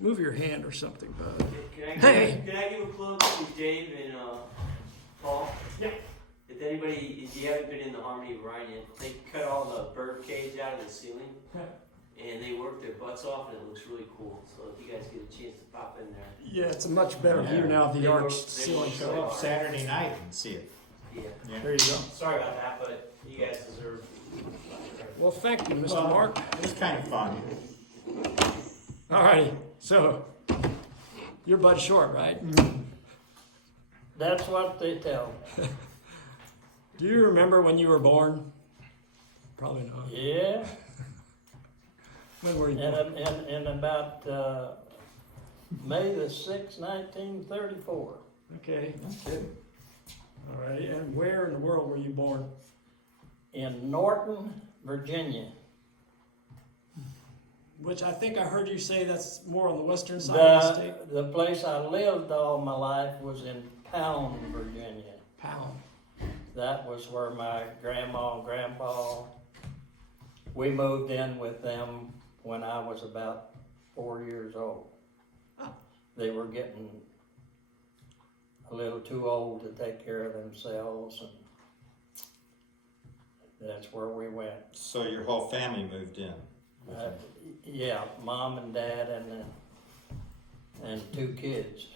Move your hand or something, bud. Can I give a plug to Dave and Paul? Yeah. If anybody, if you haven't been in the Harmony of Rhine yet, they cut all the bird cage out of the ceiling, and they work their butts off, and it looks really cool. So if you guys get a chance to pop in there. Yeah, it's a much better view now of the arched ceiling. Show up Saturday night and see it. Yeah. There you go. Sorry about that, but you guys deserve. Well, thank you, Mr. Mark. It was kind of fun. All righty. So, you're Bud Shortt, right? That's what they tell me. Do you remember when you were born? Probably not. Yeah, When were you born? in about May the 6th, 1934. Okay. All right. And where in the world were you born? In Norton, Virginia. Which I think I heard you say that's more on the western side of the state. The place I lived all my life was in Pound, Virginia. Pound. That was where my grandma and grandpa, we moved in with them when I was about 4 years old. Oh. They were getting a little too old to take care of themselves, and that's where we went. So your whole family moved in? Yeah, mom and dad and 2 kids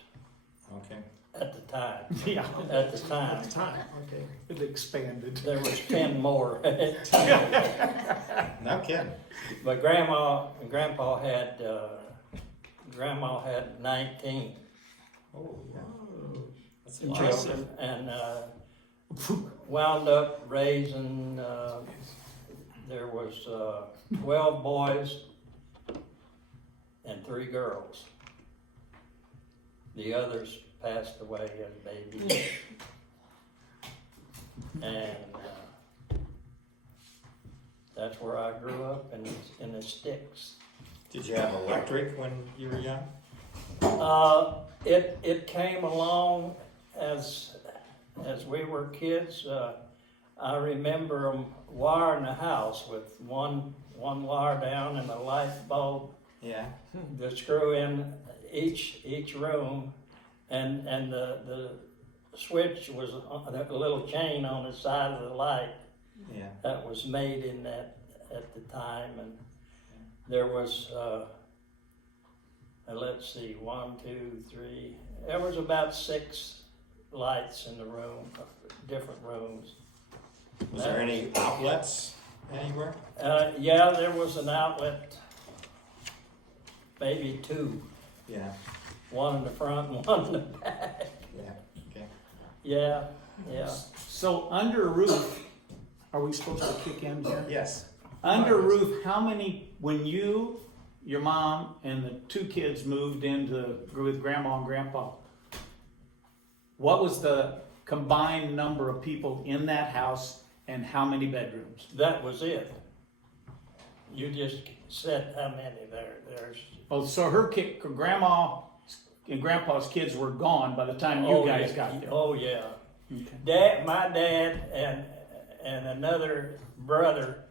Okay. at the time. Yeah. At the time. At the time. Okay. It expanded. There was 10 more. No kidding. But grandma and grandpa had, grandma had 19 Oh, yeah. That's a Impressive. children, and wound up raising, there was 12 boys and 3 girls. The others passed away as babies. And that's where I grew up, in the sticks. Did you have electric when you were young? It came along as we were kids. I remember them wiring the house with one wire down and a light bulb Yeah. to screw in each room, and the switch was on a little chain on the side of the light Yeah. that was made in that at the time, and there was let's see, 1, 2, 3. There was about 6 lights in the room, different rooms. Was there any outlets anywhere? Yeah, there was an outlet, maybe 2. Yeah. One in the front and one in the back. Yeah. Okay. Yeah, yeah. So under roof, are we supposed to kick in here? Yes. Under roof, how many, when you, your mom, and the 2 kids moved into with grandma and grandpa, what was the combined number of people in that house and how many bedrooms? That was it. You just said how many there. There's. Oh, so her kid, grandma and grandpa's kids were gone by the time you guys yeah. got there. Oh yeah. Okay. My dad and another brother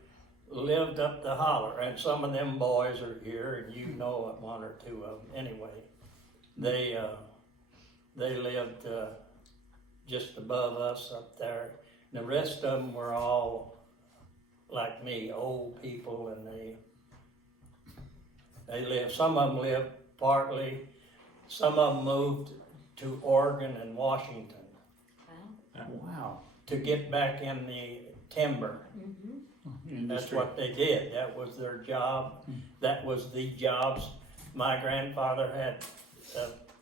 lived up the holler, and some of them boys are here, and you know 1 or 2 of them. Anyway, they lived just above us up there. And the rest of them were all like me, old people, and they lived. Some of them lived partly. Some of them moved to Oregon and Washington Wow. to get back in the timber. That's Industry. what they did. That was their job. That was the jobs. My grandfather had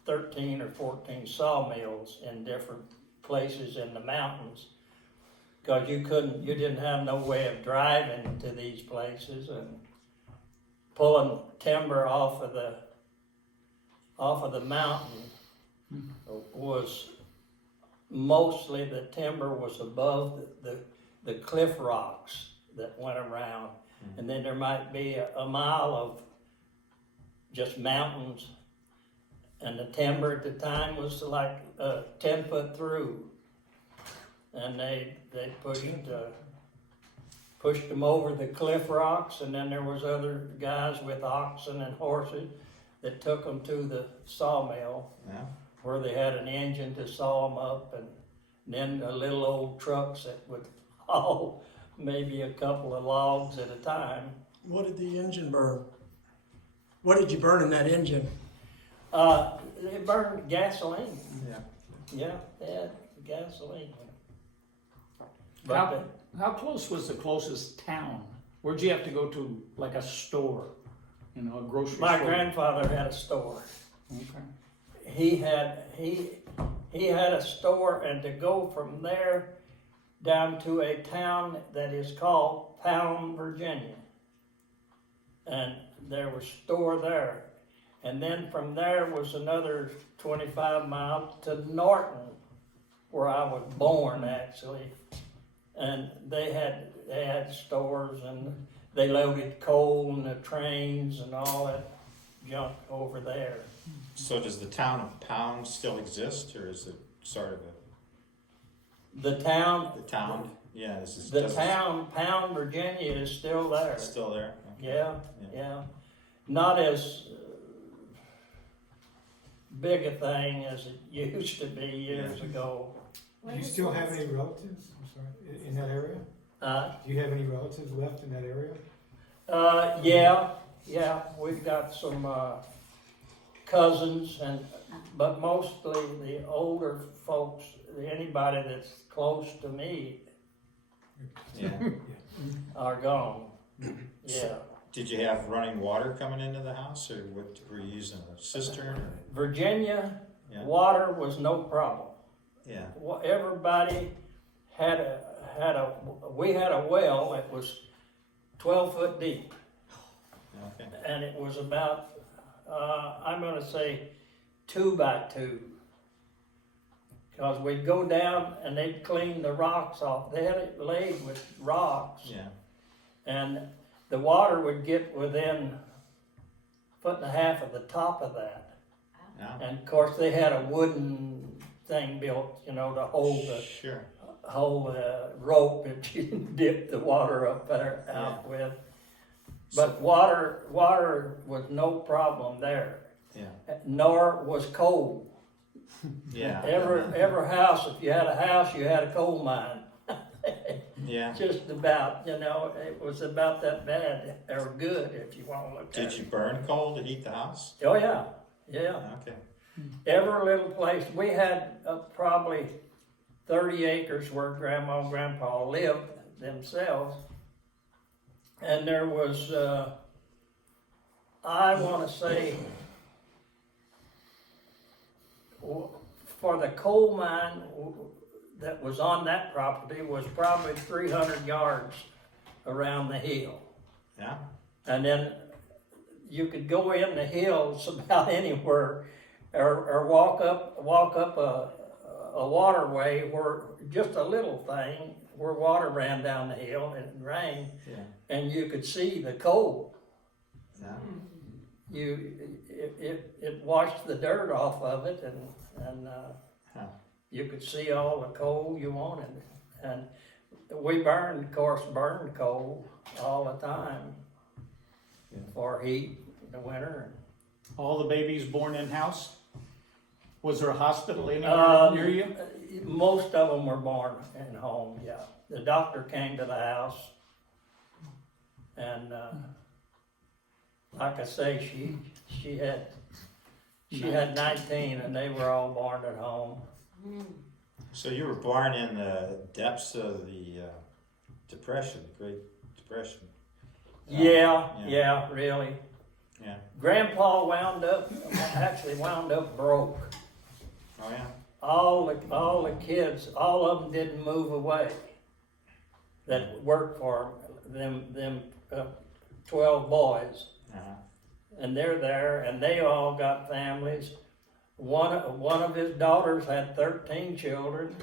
13 or 14 sawmills in different places in the mountains, because you didn't have no way of driving to these places, and pulling timber off of the mountain was mostly, the timber was above the cliff rocks that went around, and then there might be a mile of just mountains, and the timber at the time was like 10 foot through, and they pushed them over the cliff rocks, and then there was other guys with oxen and horses that took them to the sawmill Yeah, where they had an engine to saw them up, and then the little old trucks that would haul maybe a couple of logs at a time. What did the engine burn? What did you burn in that engine? They burned gasoline. yeah. Yeah, they had gasoline. How, how close was the closest town? Where'd you have to go to, like a store, you know, a grocery My store? grandfather had a store. Okay. He had a store, and to go from there down to a town that is called Pound, Virginia. And there was a store there. And then from there was another 25 miles to Norton, where I was born actually. And they had stores, and they loaded coal in the trains and all that junk over there. So does the town of Pound still exist, or is it sort of The town, Yeah, this is. the town, Pound, Virginia is still there. Still there? Okay. Yeah, yeah. Not as big a thing as it used to be years ago. Do you still have any relatives, I'm sorry, in that area? Do you have any relatives left in that area? Yeah, we've got some cousins, but mostly the older folks, anybody that's close to me Yeah. are gone. Yeah. Did you have running water coming into the house, or what, were you using a cistern? Or? Virginia, Yeah. water was no problem. Yeah. Everybody we had a well that was 12 foot deep, Okay. and it was about, I'm gonna say 2 by 2. Because we'd go down and they'd clean the rocks off. They had it laid with rocks, Yeah. and the water would get within 1.5 feet of the top of that. Yeah. And of course they had a wooden thing built, you know, to hold the Sure. rope that you dip the water up there out with. But water was no problem there. Yeah. Nor was coal. Yeah. Every house, if you had a house, you had a coal mine. Yeah. Just about, you know, it was about that bad or good if you want to look at Did it. you burn coal to heat the house? Oh yeah. Okay. Every little place. We had probably 30 acres where Grandma and Grandpa lived themselves. And there was, I want to say, for the coal mine that was on that property was probably 300 yards around the hill. Yeah. And then you could go in the hills about anywhere, or walk up a waterway where just a little thing where water ran down the hill and it rained, Yeah. and you could see the coal. Yeah. It washed the dirt off of it, and Huh. you could see all the coal you wanted. And we burned coal all the time Yeah. for heat in the winter. All the babies born in house? Was there a hospital anywhere near you? Most of them were born in home, yeah. The doctor came to the house, and like I say, she had 19, and they were all born at home. So you were born in the depths of the Depression, the Great Depression. Yeah, really. Yeah. Grandpa wound up broke. Oh yeah. All the kids, all of them didn't move away that worked for them 12 boys. Uh-huh. And they're there, and they all got families. One of his daughters had 13 children,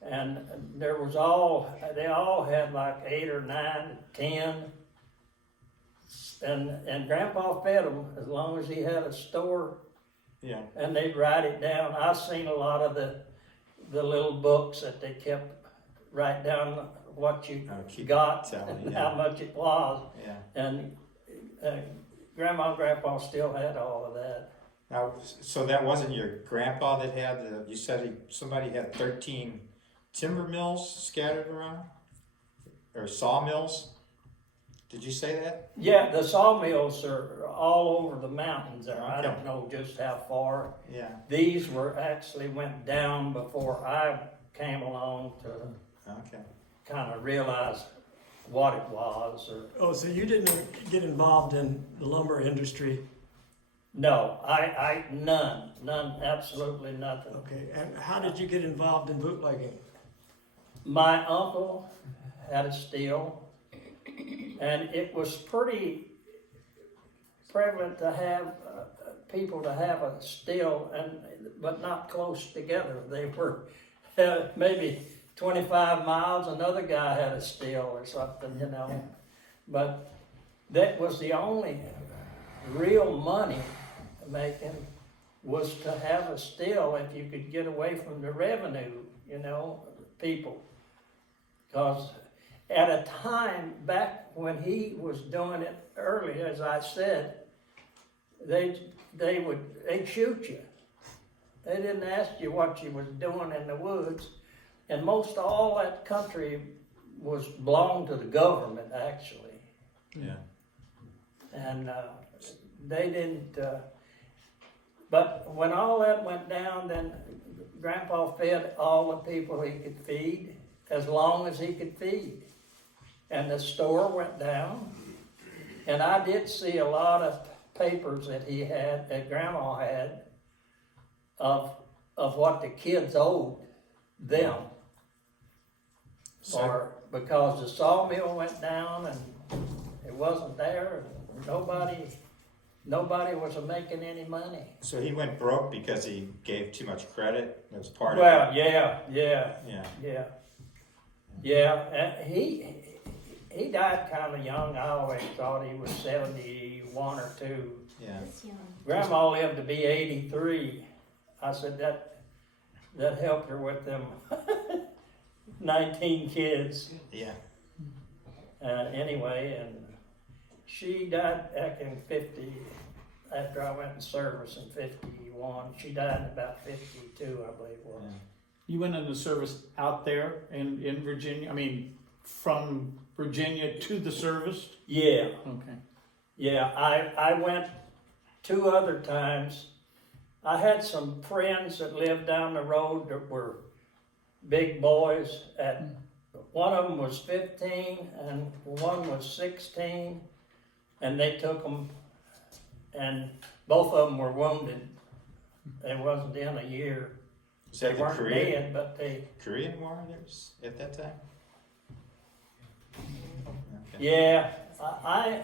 and they all had like 8 or 9, 10. And Grandpa fed them as long as he had a store, Yeah. and they'd write it down. I've seen a lot of the little books that they kept write down what you Oh, keep got telling, and yeah. how much it was. Yeah. And Grandma and Grandpa still had all of that. Now, so that wasn't your grandpa that had you said somebody had 13 timber mills scattered around? Or sawmills? Did you say that? Yeah, the sawmills are all over the mountains there. I Okay. don't know just how far. Yeah. These were actually went down before I came along to Okay. kind of realize what it was. Or Oh, so you didn't get involved in the lumber industry? no, none, absolutely nothing. Okay, and how did you get involved in bootlegging? My uncle had a still, and it was pretty prevalent to have people to have a still, but not close together. They were maybe 25 miles. Another guy had a still or something, you know. But that was the only real money making, was to have a still if you could get away from the revenue, you know, people. Because at a time back when he was doing it early, as I said, they'd shoot you. They didn't ask you what you was doing in the woods, and most all that country was belonged to the government actually. Yeah. And they didn't. But when all that went down, then Grandpa fed all the people he could feed, as long as he could feed. And the store went down. And I did see a lot of papers that he had, that Grandma had, of what the kids owed them. Because the sawmill went down and it wasn't there, and nobody was making any money. So he went broke because he gave too much credit. That was part Well, of it. yeah. And he died kind of young. I always thought he was 71 or 2. Yeah. That's young. Grandma lived to be 83. I said that helped her with them 19 kids. Yeah. Anyway, and she died back in 50, after I went in service in 51. She died in about 52, I believe it was. Yeah. You went into service out there in Virginia? I mean, from Virginia to the service? Yeah, Okay. yeah, I went 2 other times. I had some friends that lived down the road that were big boys. One of them was 15 and one was 16, and they took them, and both of them were wounded. They wasn't in a year. Was They that the weren't Korean dead, but they, Korean War there was at that time? Okay. yeah, I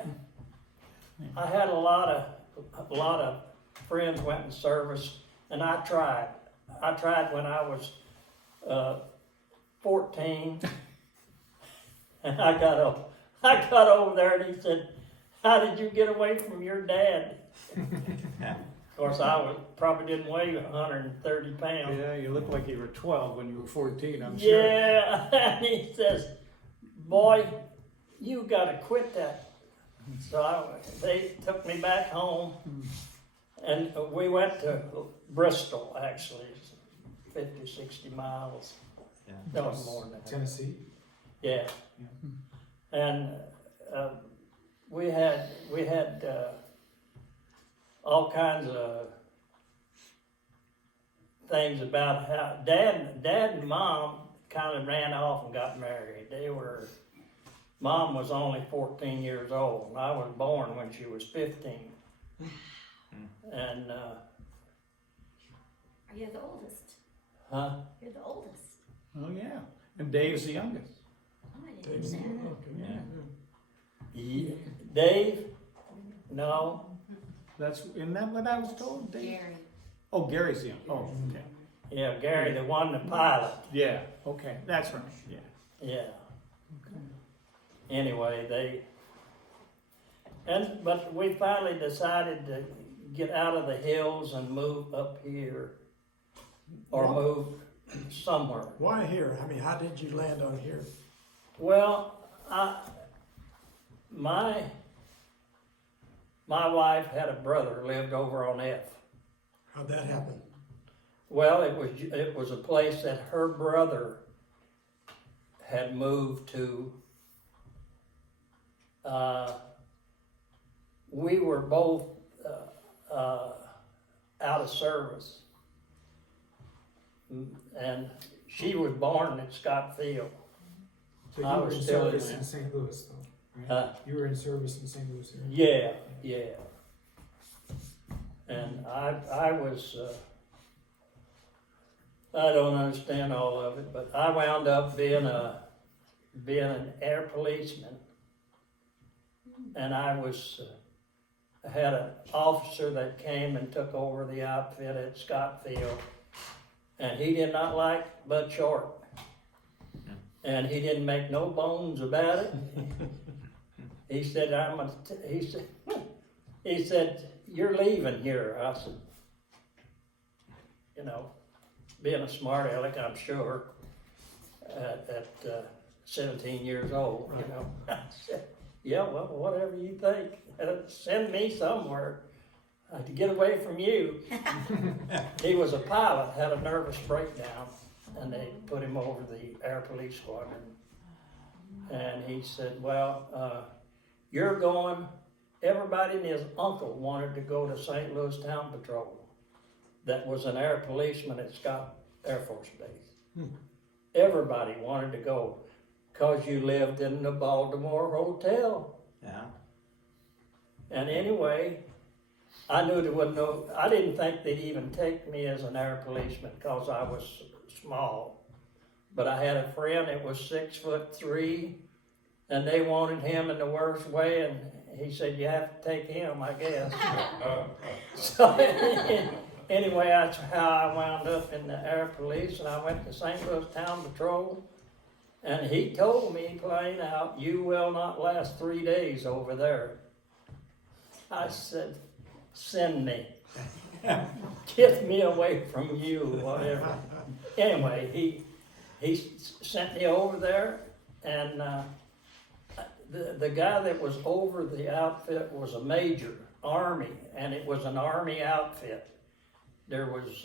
had a lot of friends went in service, and I tried. I tried when I was 14, and I got over there, and he said, "How did you get away from your dad?" Yeah. Of course, I probably didn't weigh 130 pounds. Yeah, you look like you were 12 when you were 14, I'm sure. Yeah, and he says, "Boy, you got to quit that." So they took me back home, and we went to Bristol, actually, 50, 60 miles. Yeah. That was more than that. Tennessee? Yeah. And we had all kinds of things about how Dad and Mom kind of ran off and got married. Mom was only 14 years old, and I was born when she was 15. And Are you the oldest? huh? You're the oldest. Oh, yeah. And Dave's the youngest. Oh, I didn't know that. Yeah. Dave? No. Isn't that what I was told, Dave? Gary. Oh, Gary's the young. Oh, okay. Yeah, Gary, the one, the pilot. Yeah, okay. That's right. Yeah. Yeah. Anyway, but we finally decided to get out of the hills and move up here, or move somewhere. Why here? I mean, how did you land on here? my wife had a brother lived over on F. How'd that happen? Well, it was a place that her brother had moved to. We were both out of service, and she was born at Scott Field. So you I were was in still service in in St. Louis though, right? You were in service in St. Louis area? Yeah. And I was, I don't understand all of it, but I wound up being an air policeman. And I had an officer that came and took over the outfit at Scott Field. And he did not like Bud Shortt. And he didn't make no bones about it. He said, he said, you're leaving here. I said, you know, being a smart aleck, I'm sure, at 17 years old, you know. I said, yeah, well, whatever you think. Send me somewhere to get away from you. He was a pilot, had a nervous breakdown, and they put him over the air police squadron. And he said, well, you're going, everybody and his uncle wanted to go to St. Louis Town Patrol. That was an air policeman at Scott Air Force Base. Everybody wanted to go because you lived in the Baltimore Hotel. Yeah. And anyway, I knew there wasn't I didn't think they'd even take me as an air policeman because I was small. But I had a friend that was 6'3", and they wanted him in the worst way, and he said, you have to take him, I guess. So anyway, that's how I wound up in the air police, and I went to St. Louis Town Patrol, and he told me plain out, you will not last 3 days over there. I said, send me. Get me away from you, whatever. Anyway, he sent me over there, and the guy that was over the outfit was a major, Army, and it was an Army outfit. There was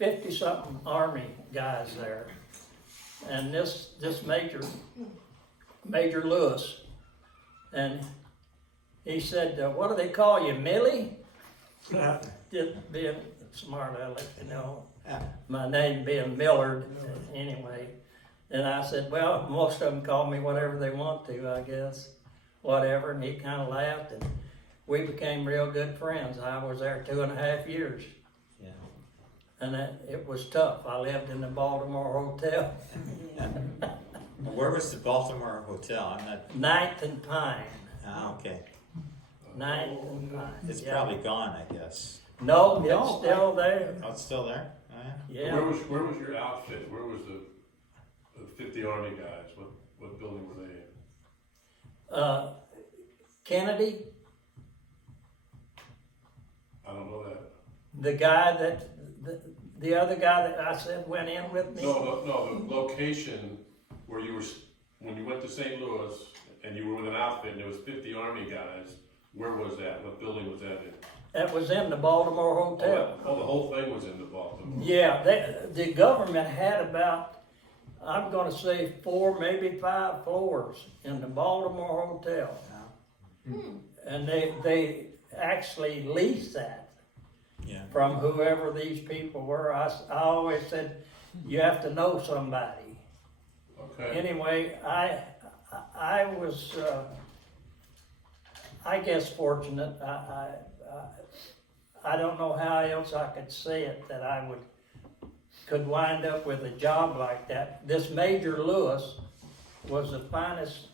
50-something Army guys there, and this Major Lewis, and he said, what do they call you, Millie? Just being smart aleck, you know. My name being Millard, anyway. And I said, well, most of them call me whatever they want to, I guess. Whatever, and he kind of laughed, and we became real good friends. I was there 2.5 years. Yeah. And it was tough. I lived in the Baltimore Hotel. Where was the Baltimore Hotel? I'm not. 9th and Pine. Ah, okay. 9th and Pine. It's yeah. probably gone, I guess. No, it's still there. Oh, it's still there? Oh, yeah. Yeah. Where was your outfit? Where was the 50 Army guys? What building were they in? Kennedy, I don't know that. the guy that, the other guy that I said went in with me. No, the location where you were, when you went to St. Louis and you were with an outfit and there was 50 Army guys, where was that? What building was that in? That was in the Baltimore Hotel. Oh, the whole thing was in the Baltimore. Yeah, the government had about, I'm gonna say 4, maybe 5 floors in the Baltimore Hotel. And they actually leased that Yeah. from whoever these people were. I always said, you have to know somebody. Okay. Anyway, I was, I guess fortunate. I don't know how else I could say it, that I could wind up with a job like that. This Major Lewis was the finest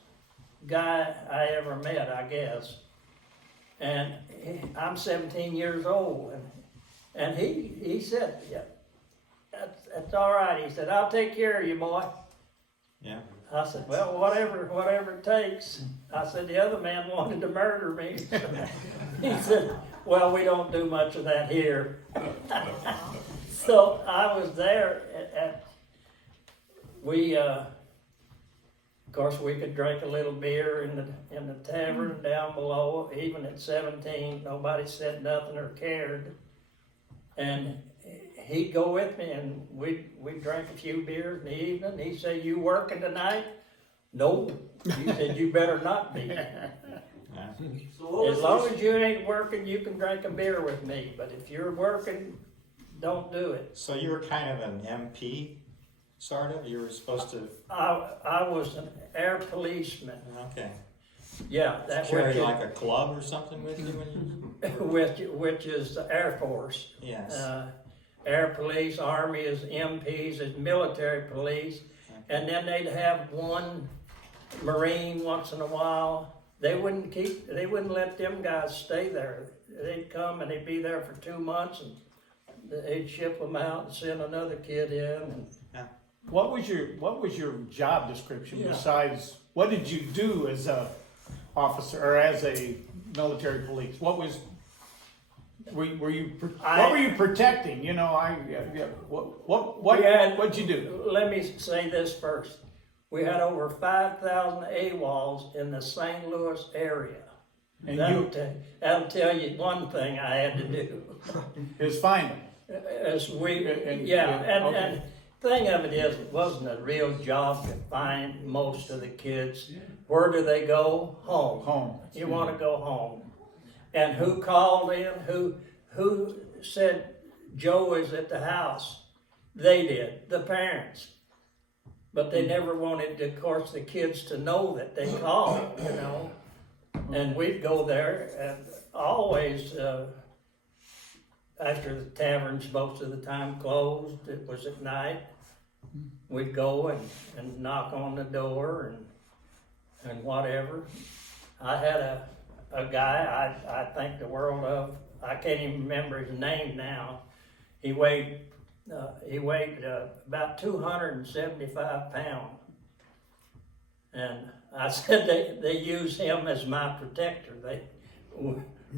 guy I ever met, I guess. And I'm 17 years old, and he said, yeah, that's all right. He said, I'll take care of you, boy. Yeah. I said, well, whatever it takes. I said, the other man wanted to murder me. He said, well, we don't do much of that here. So I was there of course, we could drink a little beer in the tavern down below. Even at 17, nobody said nothing or cared. And he'd go with me, and we'd drink a few beers in the evening. He'd say, "You working tonight?" "No." He said, "You better not be. So what was As long as you ain't working, you can drink a beer with me. But if you're working, don't do it." So you were kind of an MP, sort of? You were supposed to, I was an air policeman. okay. Yeah, that Carry like a club or something with you when you? which is the Air Force. Yes. Air police, Army is MPs, is military police, and then they'd have one Marine once in a while. They wouldn't let them guys stay there. They'd come and they'd be there for 2 months, and they'd ship them out and send another kid in. And What was your job description Yeah. besides, what did you do as a officer or as a military police? What was, were you protecting? You know, what'd you do? Let me say this first. We had over 5,000 AWOLs in the St. Louis area. And That'll tell you one thing I had to do. is find them. As we, And thing of it is, it wasn't a real job to find most of the kids. Where do they go? Home. Home. You want to go home. And who called in? Who said Joe is at the house? They did, the parents. But they never wanted, of course, the kids to know that they called, you know. And we'd go there, and always, after the taverns most of the time closed, it was at night, we'd go and knock on the door and whatever. I had a guy I think the world of. I can't even remember his name now. He weighed about 275 pounds. And I said they use him as my protector.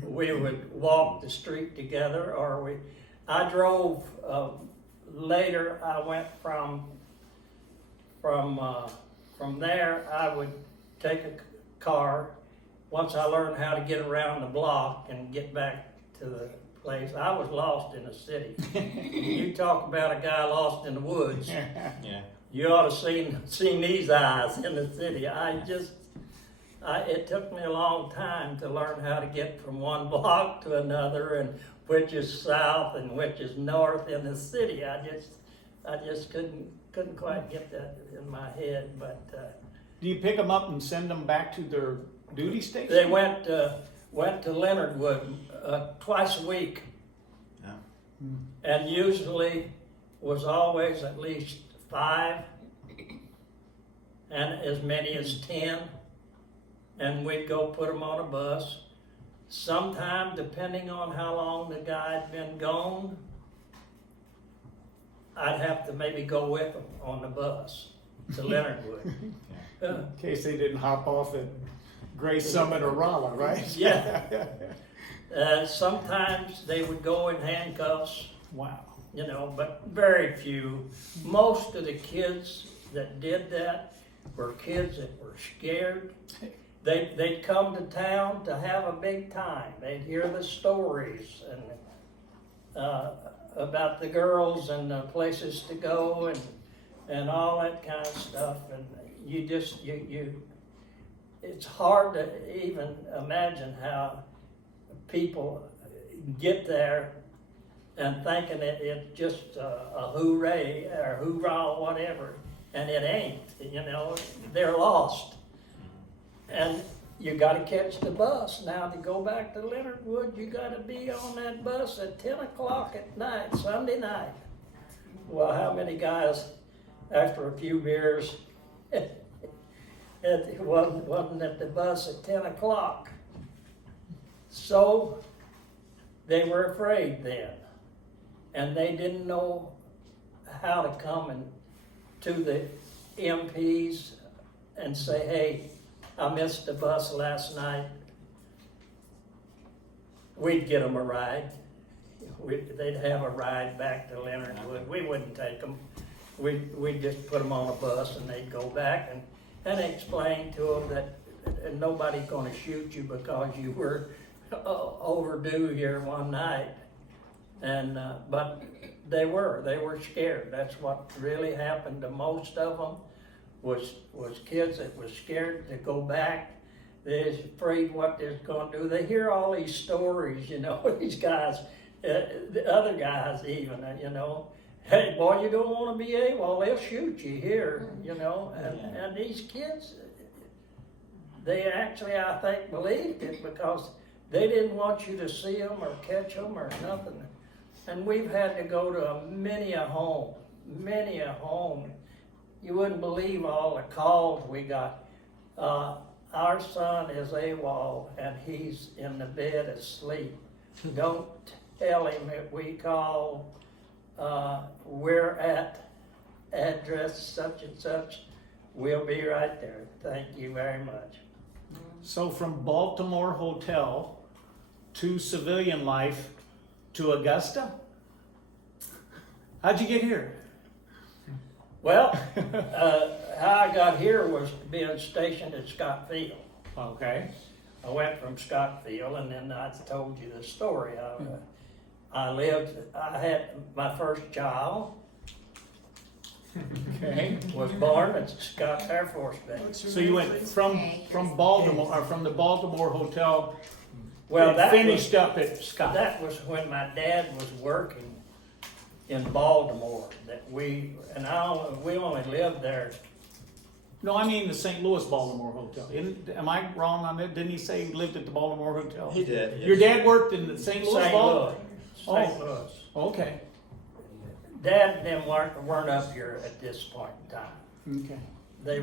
We would walk the street together, or I drove, later I went from there, I would take a car. Once I learned how to get around the block and get back to the place, I was lost in the city. You talk about a guy lost in the woods. Yeah. You ought to seen these eyes in the city. It took me a long time to learn how to get from one block to another, and which is south and which is north in the city. I just couldn't quite get that in my head. But Do you pick them up and send them back to their duty station? they went to Leonardwood twice a week, Yeah. and usually was always at least 5 and as many as 10, and we'd go put them on a bus. Sometime, depending on how long the guy had been gone, I'd have to maybe go with them on the bus to Leonardwood. In case they didn't hop off at Gray Summit or Rolla, right? Yeah. Sometimes they would go in handcuffs. Wow. You know, but very few. Most of the kids that did that were kids that were scared. They'd come to town to have a big time. They'd hear the stories and about the girls and the places to go and all that kind of stuff. And it's hard to even imagine how people get there and thinking it's just a hooray or hoorah, whatever, and it ain't. You know, they're lost, and you got to catch the bus. Now to go back to Leonardwood, you got to be on that bus at 10 o'clock at night, Sunday night. Well, how many guys, after a few beers, it wasn't at the bus at 10 o'clock? So they were afraid then. And they didn't know how to come to the MPs and say, "Hey, I missed the bus last night." We'd get them a ride. They'd have a ride back to Leonardwood. We wouldn't take them. We'd just put them on a bus and they'd go back. and explained to them that nobody's gonna shoot you because you were overdue here one night. And, but they were scared. That's what really happened to most of them, was kids that was scared to go back. They're afraid what they're gonna do. They hear all these stories, you know, these guys, the other guys even, you know, hey, boy, you don't wanna be AWOL, they'll shoot you here, you know, and these kids, they actually, I think, believed it because they didn't want you to see them or catch them or nothing. And we've had to go to many a home. You wouldn't believe all the calls we got. Our son is AWOL and he's in the bed asleep. Don't tell him if we call, we're at address such and such. We'll be right there. Thank you very much. So from Baltimore Hotel to civilian life to Augusta? How'd you get here? Well, how I got here was being stationed at Scott Field. Okay. I went from Scott Field, and then I told you the story. I had my first child. Okay. Was born at Scott Air Force Base. So you went from Baltimore, or from the Baltimore Hotel, Well, and that finished up at Scott. That was when my dad was working in Baltimore. We only lived there. No, I mean the St. Louis Baltimore Hotel. Am I wrong on that? Didn't he say he lived at the Baltimore Hotel? He did. Your dad worked in the St. Louis Baltimore? St. Louis. Okay. Dad and them weren't up here at this point in time. Okay. They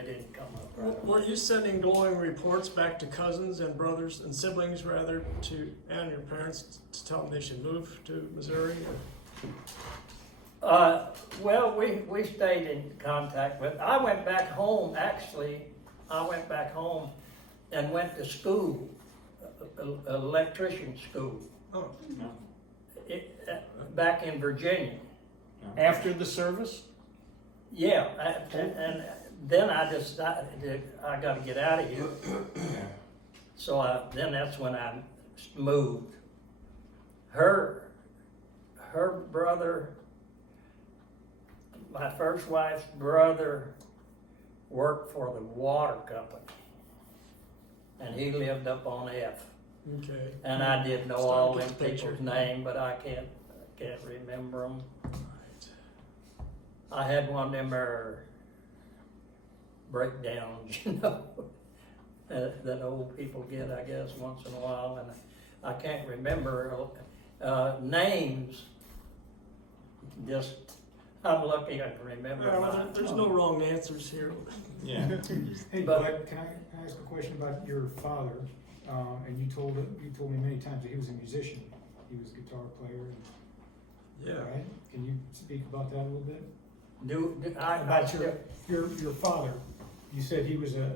didn't come up. Right. Were you sending glowing reports back to cousins and brothers and siblings rather and your parents to tell them they should move to Missouri? Well, we stayed in contact with. I went back home, actually. I went back home and went to school, electrician school, Oh, back in Virginia. After the service? Yeah, and then I decided I got to get out of here. So then that's when I moved. Her brother, my first wife's brother, worked for the water company, and he lived up on F. okay. And I did know all them people's name, but I can't remember them. I had one of them breakdowns, you know, that old people get, I guess, once in a while, and I can't remember names. Just, I'm lucky I can remember mine. There's no wrong answers here. Yeah. Hey, But- Bud, can I ask a question about your father? And you told me many times that he was a musician. He was a guitar player, Yeah. right? Can you speak about that a little bit? About Your father, you said he was a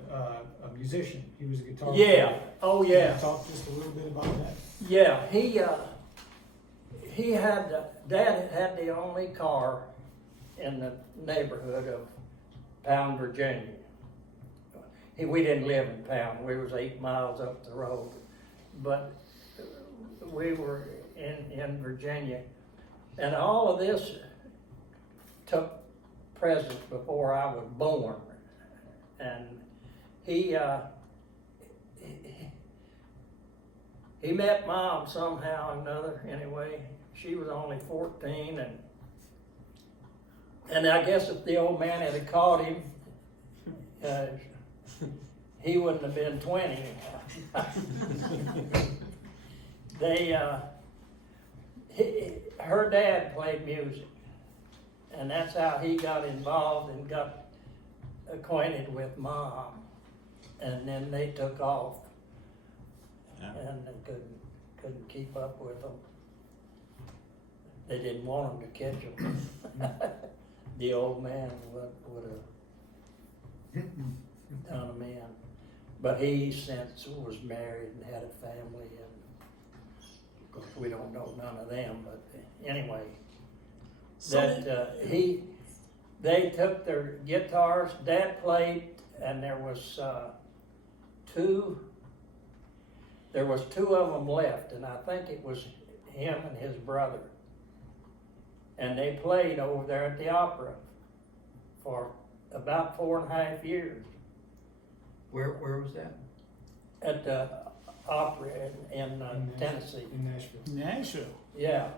musician, he was a guitar Yeah, player. oh Can yeah. you talk just a little bit about that? Yeah, Dad had the only car in the neighborhood of Pound, Virginia. We didn't live in Pound, we was 8 miles up the road, but we were in Virginia. And all of this took precedence before I was born. And he met Mom somehow or another, anyway. She was only 14, and I guess if the old man had caught him, he wouldn't have been 20. Her dad played music, and that's how he got involved and got acquainted with Mom, and then they took off, and they couldn't keep up with them. They didn't want him to catch them. The old man would have done him in, but he since was married and had a family, and of course we don't know none of them. But anyway, they took their guitars. Dad played and there was two of them left, and I think it was him and his brother. And they played over there at the opera for about 4.5 years. Where was that? At the opera in Tennessee. In Nashville. Nashville. Yeah.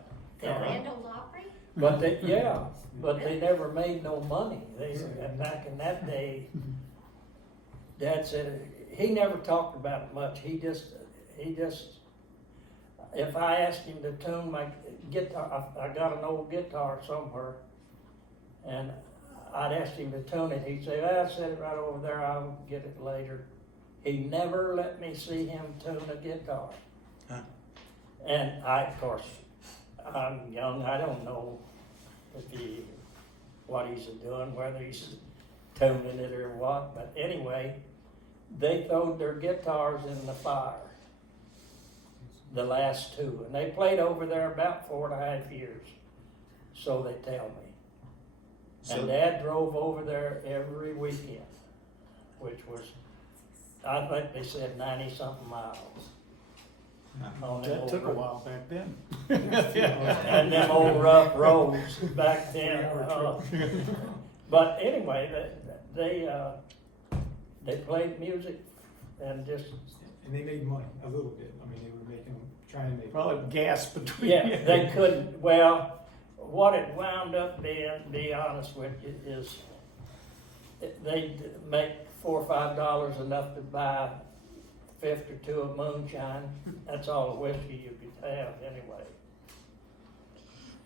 The Grand Ole Opry? But they never made no money. Back in that day, Dad said he never talked about it much. He just, if I asked him to tune my guitar, I got an old guitar somewhere, and I'd ask him to tune it. He'd say, "Well, set it right over there. I'll get it later." He never let me see him tune a guitar. Huh. And of course, I'm young. I don't know what he's doing, whether he's tuning it or what. But anyway, they throwed their guitars in the fire. The last two, and they played over there about 4.5 years. So they tell me. So- And Dad drove over there every weekend, which was, I think they said 90-something miles. On them That old took a roads. while back then. And them old rough roads back then. But anyway, they played music and just, And they made money, a little bit. I mean, they were trying to make. Probably gas between. yeah, they couldn't, well, what it wound up being, to be honest with you, is they'd make $4 or $5 enough to buy a fifth or two of moonshine. That's all the whiskey you could have anyway.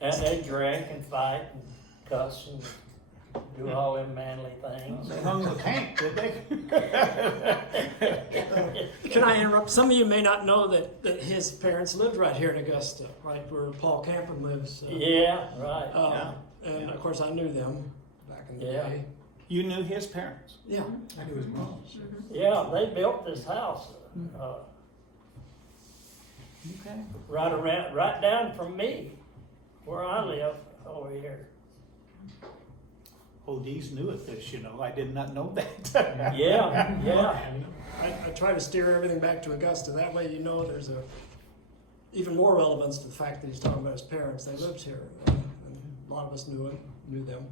And they drank and fight and cuss and do all them manly things. They hung with Hank, did they? Can I interrupt? Some of you may not know that his parents lived right here in Augusta, right where Paul Campen lives. Yeah, right. And of course I knew them back in the Yeah. day. You knew his parents? Yeah. I knew his mom. Yeah, they built this house, Okay. right down from me, where I live over here. Oh, these knew of this, you know. I did not know that. Yeah. I try to steer everything back to Augusta. That way, you know, there's even more relevance to the fact that he's talking about his parents. They lived here, and a lot of us knew them.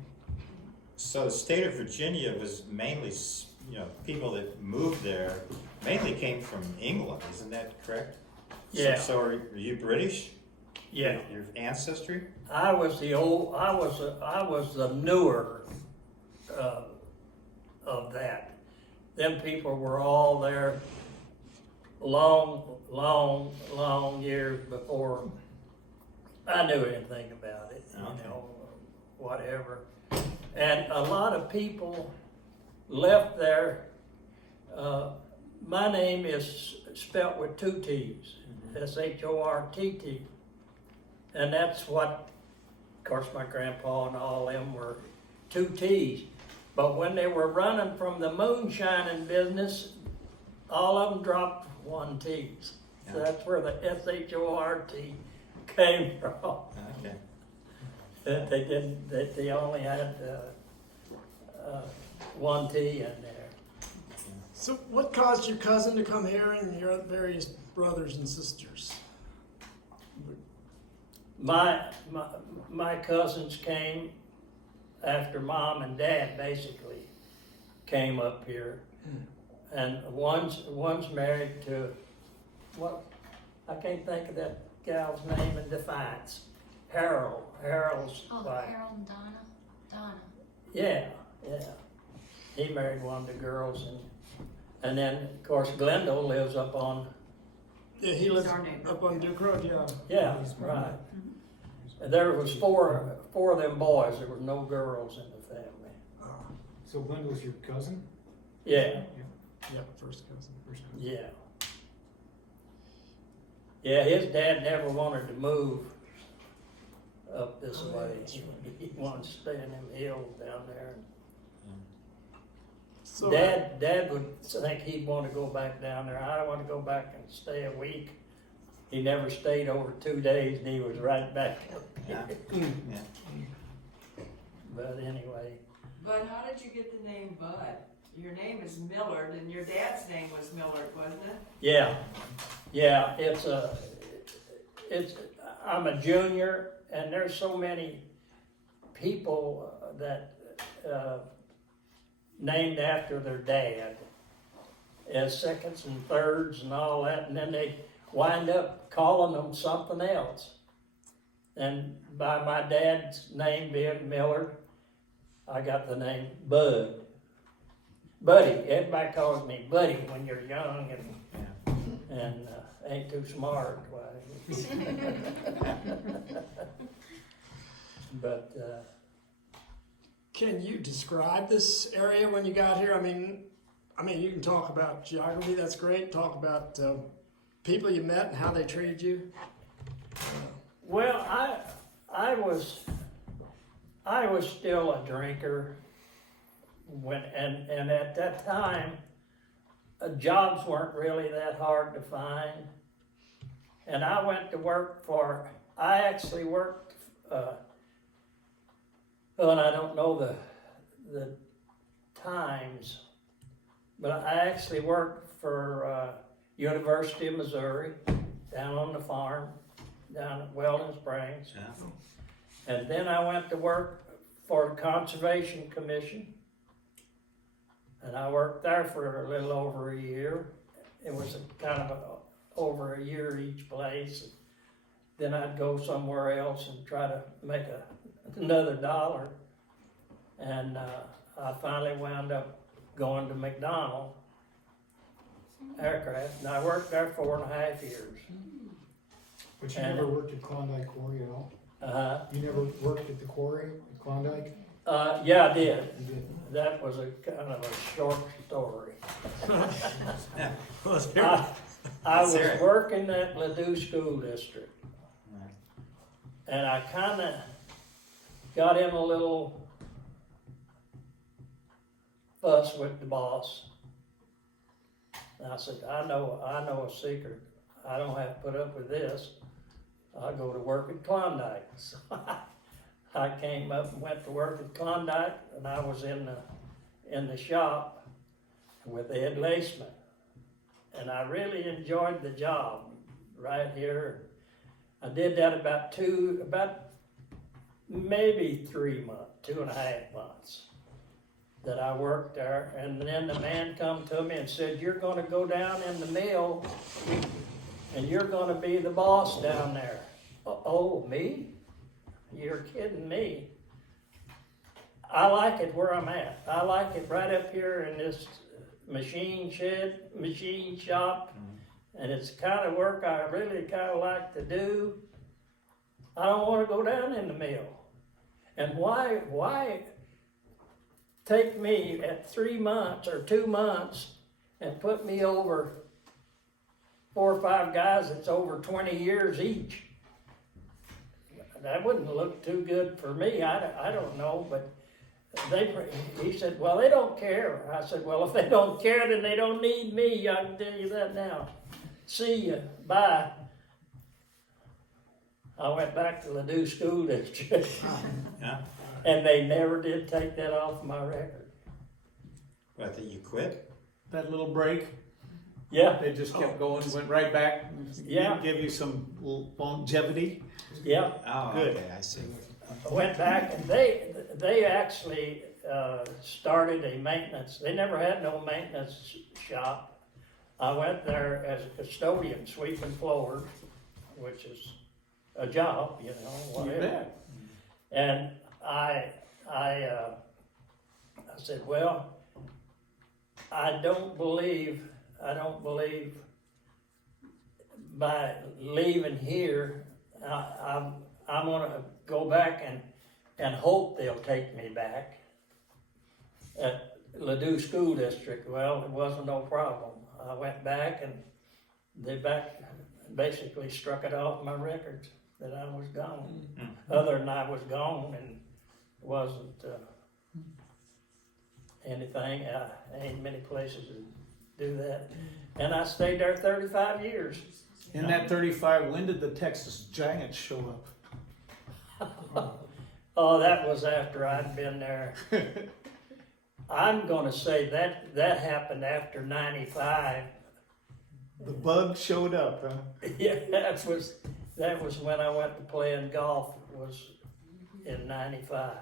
So the state of Virginia was mainly, people that moved there mainly came from England, isn't that correct? Yeah. So are you British? Yeah. Your ancestry? I was the newer of that. Them people were all there long years before I knew anything about it, Okay. whatever. And a lot of people left there. My name is spelt with 2 T's, Shortt. And that's what, of course, my grandpa and all them were 2 T's. But when they were running from the moonshining business, all of them dropped 1 T. So that's where the Short came from. Okay. That they only had 1 T in there. So, what caused your cousin to come here and your various brothers and sisters? My cousins came after Mom and Dad basically came up here, and one's married to I can't think of that gal's name in Defiance. Harold's Oh, wife. Harold and Donna. Yeah. He married one of the girls, and then of course Glendale lives up on. Yeah, he lives up on Duke Road. Yeah. Yeah, right. And there was four of them boys. There were no girls in the family. So Glenda's your cousin? Yeah, Yep, first cousin. yeah. Yeah, his dad never wanted to move up this way. He wanted to stay in them hills down there. So, Dad would think he'd want to go back down there. I want to go back and stay a week. He never stayed over 2 days, and he was right back up Yeah. here. Yeah. But anyway, Bud, how did you get the name Bud? your name is Millard, and your dad's name was Millard, wasn't it? Yeah, yeah, I'm a junior, and there's so many people that named after their dad as seconds and thirds and all that, and then they wind up calling them something else. And by my dad's name being Millard, I got the name Bud. Buddy, everybody calls me Buddy when you're young and ain't too smart. But Can you describe this area when you got here? I mean, you can talk about geography. That's great. Talk about people you met and how they treated you. well, I was still a drinker when and at that time jobs weren't really that hard to find, and I went to work I actually worked and I don't know the times, but I actually worked for University of Missouri down on the farm down at Weldon Springs. Yeah. And then I went to work for the Conservation Commission, and I worked there for a little over a year. It was over a year each place. Then I'd go somewhere else and try to make another dollar. And I finally wound up going to McDonnell Aircraft, and I worked there 4.5 years. But you never worked at Klondike Quarry at all? You never worked at the quarry at Klondike? Yeah, I did. You did? That was a kind of a short story. Yeah. I was hear it. working at Ladue School District, and I kind of got in a little fuss with the boss. And I said, I know a secret. I don't have to put up with this. I'll go to work at Klondike. So I came up and went to work at Klondike, and I was in the shop with Ed Laceman. And I really enjoyed the job right here. I did that about maybe 3 months, 2.5 months that I worked there. And then the man come to me and said, you're gonna go down in the mill and you're gonna be the boss down there. Oh, me? You're kidding me. I like it where I'm at. I like it right up here in this machine shop, and it's the kind of work I really kind of like to do. I don't want to go down in the mill. And why take me at 3 months or 2 months and put me over 4 or 5 guys that's over 20 years each? That wouldn't look too good for me. I don't know, but he said, well, they don't care. I said, well, if they don't care, then they don't need me. I can tell you that now. See ya. Bye. I went back to Ladue School District. Yeah. And they never did take that off my record. What, that you quit? That little break, Yeah, they just kept going, went right back, Yeah. give you some longevity. yeah. Oh, Good. okay, I see. I went back, and they actually started a maintenance. They never had no maintenance shop. I went there as a custodian, sweeping floors, which is a job, you know, You whatever. bet. And I said, well, I don't believe by leaving here, I'm gonna go back and hope they'll take me back at Ladue School District. Well, it wasn't no problem. I went back and they basically struck it off my records that I was gone. Other than I was gone and wasn't anything. Ain't many places that do that. And I stayed there 35 years. In that 35, when did the Texas Giants show up? Oh, that was after I'd been there. I'm gonna say that happened after 95. The bug showed up, huh? Yeah, that was when I went to playing golf, was in 95.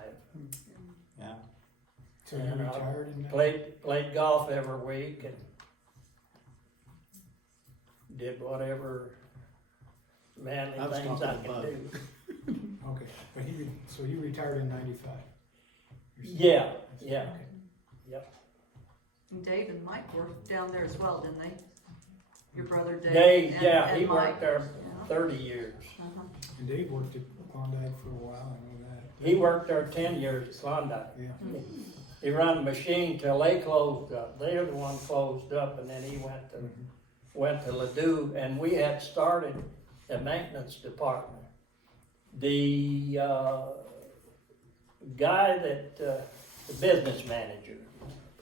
Yeah. So you And I retired in that? Played golf every week and did whatever manly I was things talking I to could Bud. do. Okay, but so you retired in 95? Yeah, yeah. Okay. And Dave and Mike worked down there as well, didn't they? Your brother Dave? Dave, and- yeah, and he Mike. worked there Yeah. 30 years. Uh-huh. And Dave worked at Klondike for a while, I know that. He worked there 10 years at Klondike. Yeah. He ran the machine till they closed up. They're the one closed up, and then he went to Ladue, and we had started a maintenance department. The guy that, the business manager,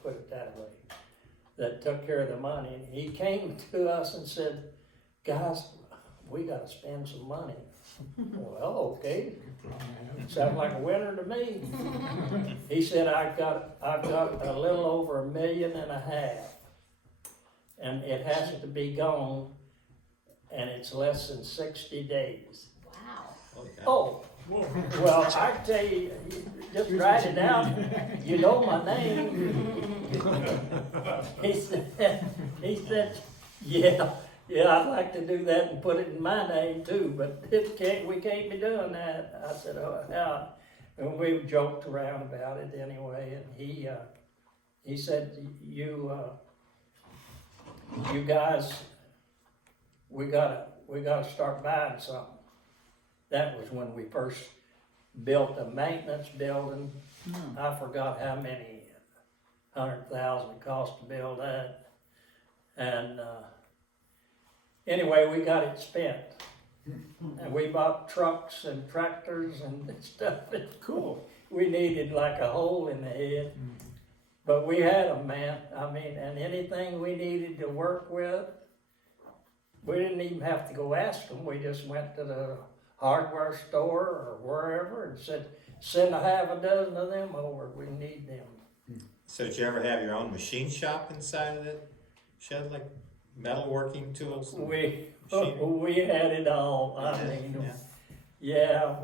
put it that way, that took care of the money, he came to us and said, guys, we gotta spend some money. Well, okay, sounds like a winner to me. He said, I've got a little over $1.5 million, and it has to be gone, and it's less than 60 days. Wow. Oh, well, I tell you, just write it down. You know my name. He said, yeah, I'd like to do that and put it in my name too, but we can't be doing that. I said, oh, yeah. And we joked around about it anyway, and he said, you guys, we gotta start buying something. That was when we first built a maintenance building. I forgot how many, 100,000 it cost to build that. And anyway, we got it spent. And we bought trucks and tractors and stuff. Cool. We needed like a hole in the head. But we had them, man. I mean, and anything we needed to work with, we didn't even have to go ask them. We just went to the hardware store or wherever and said, send a half a dozen of them over, we need them. So did you ever have your own machine shop inside of that shed, like metalworking tools? and We machinery? had it all, I Yeah, mean, yeah.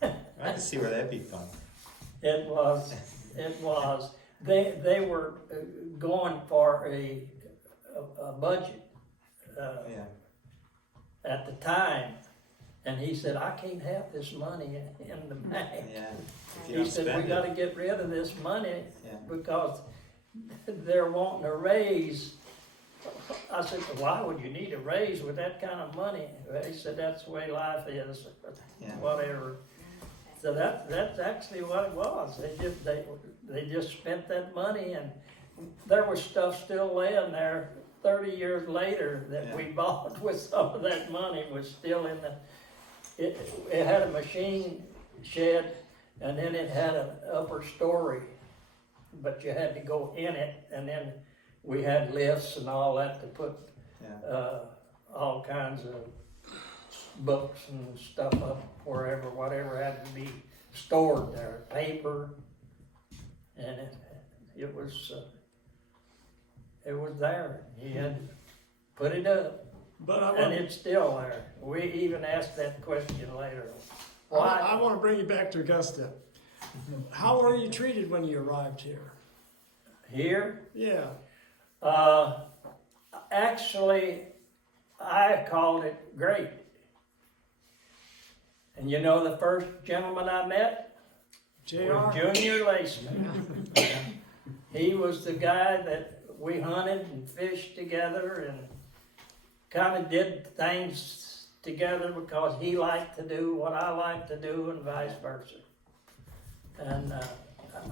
yeah, I can see where that'd be fun. it was. They were going for a budget Yeah. at the time, and he said, I can't have this money in the bank. Yeah. If you He don't said, we spend gotta it. get rid of this money Yeah. because they're wanting a raise. I said, why would you need a raise with that kind of money? Well, he said, that's the way life is, Yeah. whatever. So that's actually what it was. They just spent that money, and there was stuff still laying there 30 years later that Yeah. we bought with some of that money was still in it had a machine shed, and then it had an upper story, but you had to go in it, and then we had lifts and all that to put Yeah. all kinds of books and stuff up wherever, whatever had to be stored there, paper, and it was there. He had to put it up, But and it's still there. We even asked that question later. Why? I want to bring you back to Augusta. How were you treated when you arrived here? Here? Yeah. Actually, I called it great. And you know the first gentleman I met? JR? Was Junior Laceman. He was the guy that we hunted and fished together and kind of did things together because he liked to do what I liked to do and vice versa. And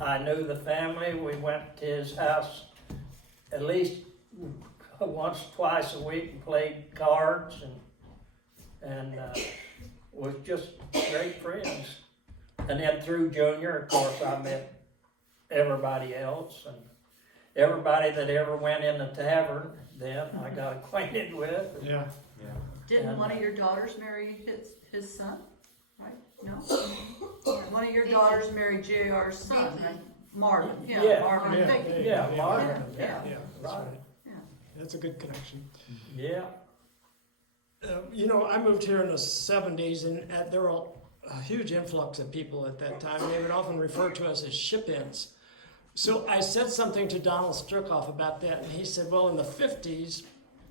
I knew the family. We went to his house at least once, twice a week and played cards and was just great friends. And then through Junior, of course, I met everybody else and everybody that ever went in the tavern. Then I got acquainted with. Yeah. Didn't one of your daughters marry his son? Right? No? One of your daughters married JR's son, right? Marvin, Yeah, yeah, Marvin, Yeah, thank you. Yeah, yeah, Marvin, yeah. Yeah, that's Right. right. Yeah. That's a good connection. yeah. You know, I moved here in the '70s, and there were a huge influx of people at that time. They would often refer to us as ship-ins. So I said something to Donald Strickhoff about that, and he said, well, in the '50s,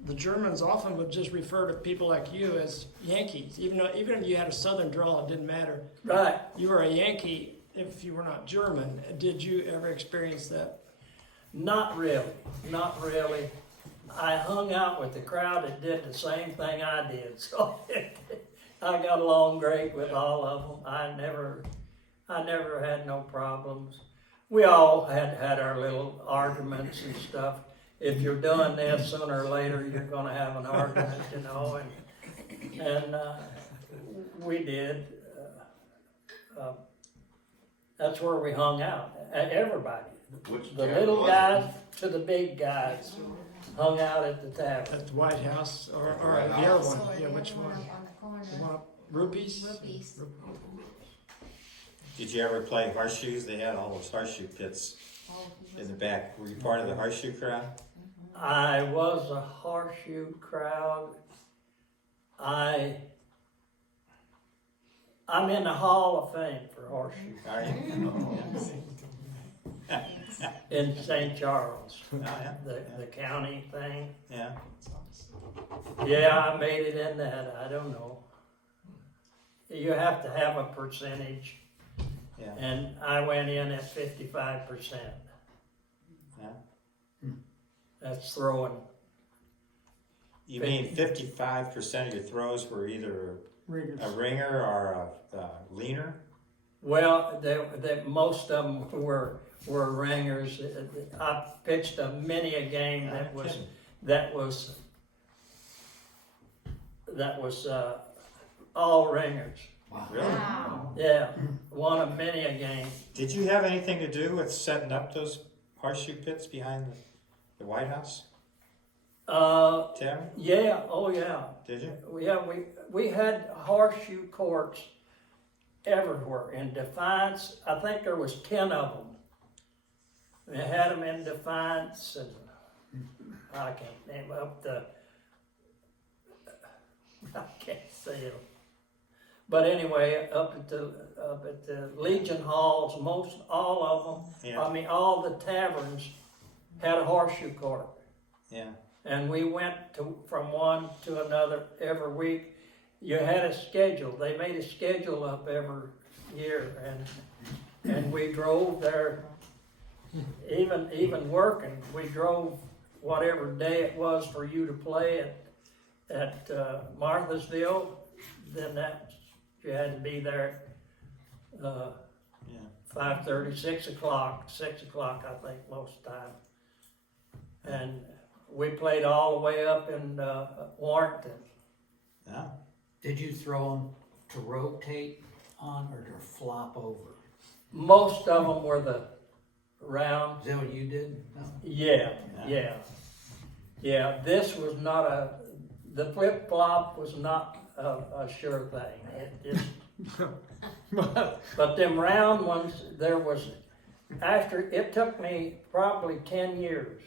the Germans often would just refer to people like you as Yankees. Even if you had a southern drawl, it didn't matter. Right. You were a Yankee if you were not German. Did you ever experience that? Not really, not really. I hung out with the crowd that did the same thing I did, so I got along great with all of them. I never had no problems. We all had our little arguments and stuff. If you're doing this, sooner or later you're gonna have an argument, you know, and we did. That's where we hung out, everybody. Which The tavern little was it? guys to the big guys hung out at the tavern. At the White House or White the House. other one? Yeah, the which other one? up on the corner. The one up, Rupees? Rupees. Did you ever play horseshoes? They had all those horseshoe pits Oh, he in was- the back. Were you part of the horseshoe crowd? I was a horseshoe crowd. I'm in the Hall of Fame for horseshoe Are you? in St. Charles, Oh, yeah. the county thing. Yeah. Yeah, I made it in that. I don't know. You have to have a percentage, Yeah. and I went in at 55%. Yeah. That's throwing. You mean 55% of your throws were either a ringer or a leaner? Well, most of them were ringers. I pitched many a game that was all ringers. Really? Wow. Yeah, won a many a game. Did you have anything to do with setting up those horseshoe pits behind the White House tavern? Yeah, oh yeah. Did you? Yeah, we had horseshoe courts everywhere. In Defiance, I think there was 10 of them. They had them in Defiance, and I can't name up I can't say it. But anyway, up at the Legion Halls, all of them, Yeah. I mean, all the taverns had a horseshoe court. Yeah. And we went from one to another every week. You had a schedule. They made a schedule up every year, and we drove there. Even working, we drove whatever day it was for you to play at Marthasville. Then you had to be there. 5:30, 6 o'clock. 6 o'clock, I think, most of the time. And we played all the way up in Warrington. Yeah. Did you throw them to rotate on or to flop over? Most of them were the round. Is that what you did? No. Yeah. This was not the flip flop was not a sure thing. But them round ones, it took me probably 10 years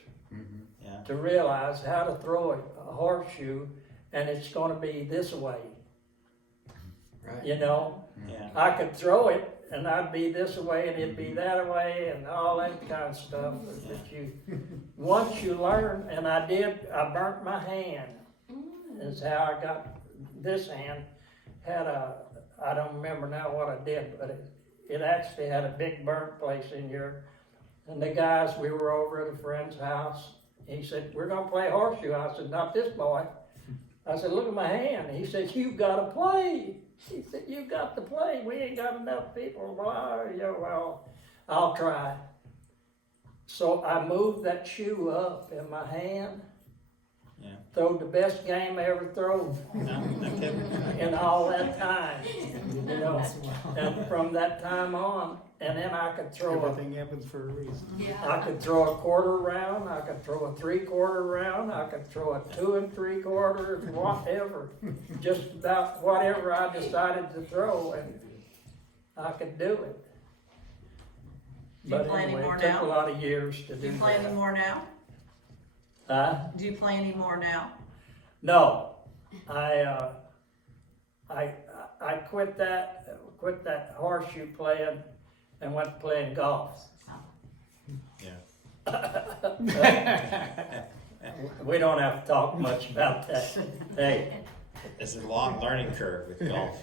Yeah. to realize how to throw a horseshoe, and it's going to be this way. Right. You know, Yeah. I could throw it, and I'd be this way, and it'd be that way, and all that kind of stuff. Once you learn, and I burnt my hand. Is how I got this hand. I don't remember now what I did, but it actually had a big burnt place in here. And the guys, we were over at a friend's house. He said, "We're gonna play horseshoe." I said, "Not this boy." I said, "Look at my hand." He said, "You've got to play." He said, "You got to play. We ain't got enough people." Well, I'll try. So I moved that shoe up in my hand. Yeah. Throwed the best game I ever thrown No, no kidding. in all that time. You know, and from that time on, and then I could throw Everything happens for a reason. I could throw a quarter round, I could throw a 3/4 round, I could throw a 2 3/4, whatever. Just about whatever I decided to throw, and I could do it. But play any anyway, more it took now? a lot of years to Do do you play any that. more now? Huh? Do you play any more now? No, I quit that horseshoe playing and went playing golf. We don't have to talk much about that. Hey, It's a long learning curve with golf.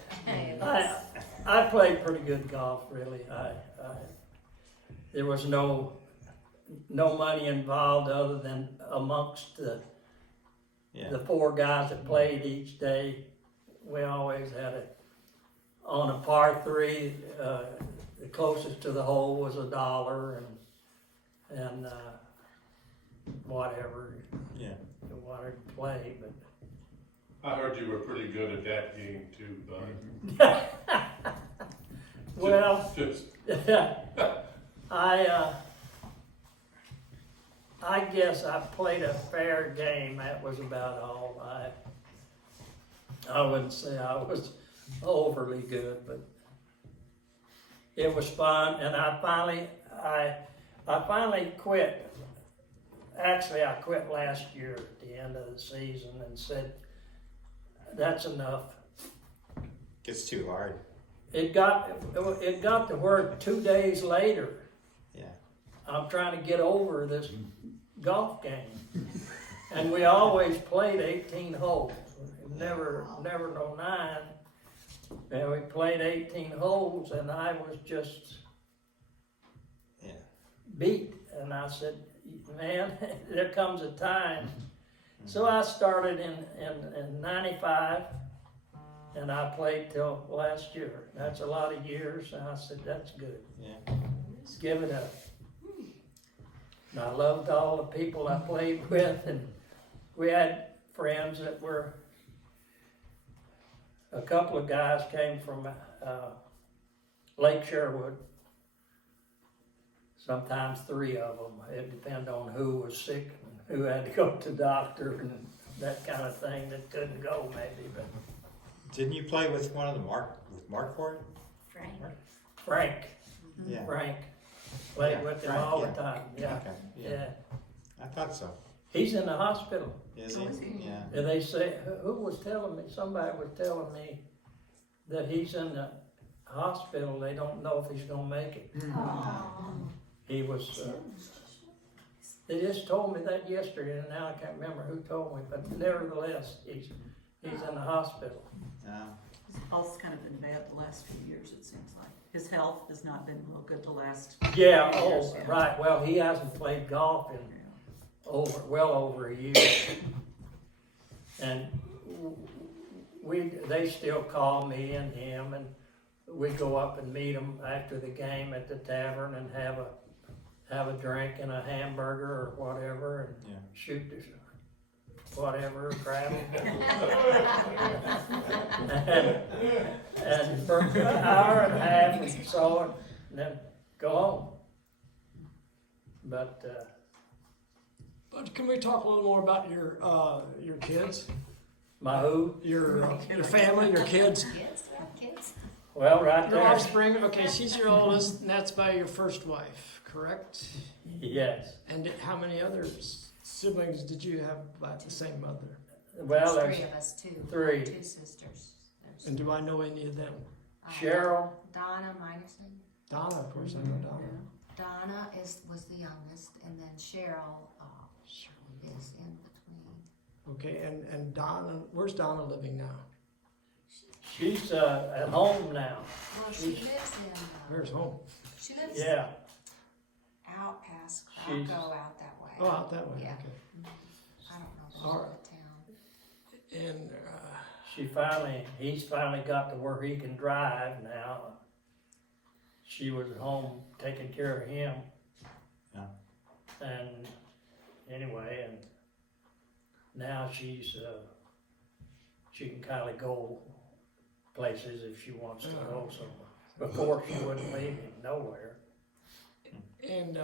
I played pretty good golf, really. There was no money involved other than amongst the Yeah, 4 guys that played each day. We always had it on a par 3. The closest to the hole was $1, and whatever yeah. you wanted to play. But I heard you were pretty good at that game too, Bud. well, Just, I guess I played a fair game. That was about all. I wouldn't say I was overly good, but it was fun. And I finally quit. Actually, I quit last year at the end of the season and said, "That's enough." Gets too hard. It got to where 2 days later, Yeah. I'm trying to get over this golf game, and we always played 18 holes. Never no 9. And we played 18 holes, and I was just Yeah. beat. And I said, "Man, there comes a time." So I started in 95, and I played till last year. That's a lot of years, and I said, "That's good. Yeah. Let's give it up." And I loved all the people I played with, and we had friends that were, a couple of guys came from Lake Sherwood. Sometimes 3 of them. It depended on who was sick and who had to go to the doctor and that kind of thing that couldn't go maybe. But Didn't you play with one of the Marquardt? Frank. Yeah. Frank played Yeah, with him Frank, all yeah. the time. Yeah. Okay. Yeah. I thought so. He's in the hospital. Is Oh, is he? he? Yeah. And they say, who was telling me, somebody was telling me that he's in the hospital. They don't know if he's gonna make it. He was, they just told me that yesterday, and now I can't remember who told me, but nevertheless, he's in the hospital. No. His health's kind of been bad the last few years, it seems like. His health has not been real good the last Yeah, few years. oh, right, well, he hasn't played golf in well over a year. And they still call me and him, and we go up and meet them after the game at the tavern and have a drink and a hamburger or whatever, and Yeah. shoot the whatever crap. and for an hour and a half and so, and then go home. But But can we talk a little more about your kids, my who? your family, your kids, Kids, yeah, kids. Well, right your there. offspring? Okay, she's your oldest, and that's by your first wife, correct? Yes. And how many other siblings did you have by the same mother? Well, There's there's 3 of us too. 3. 2 sisters. There's, And do I know any of them? Cheryl. Donna Minerson. Donna, of course, I know Donna. Donna was the youngest, and then Cheryl is in between. Okay, and Donna, where's Donna living now? She's at home now. Well, she lives in. Where's home? She lives Yeah. out past She's- Krakow, out that way. Oh, out that way, Yeah. okay. I don't know the All name right. of the town. And, He's finally got to where he can drive now. She was at home taking care of him. Yeah. And anyway, and now she can kind of go places if she wants to go somewhere. Before she wouldn't leave him nowhere. and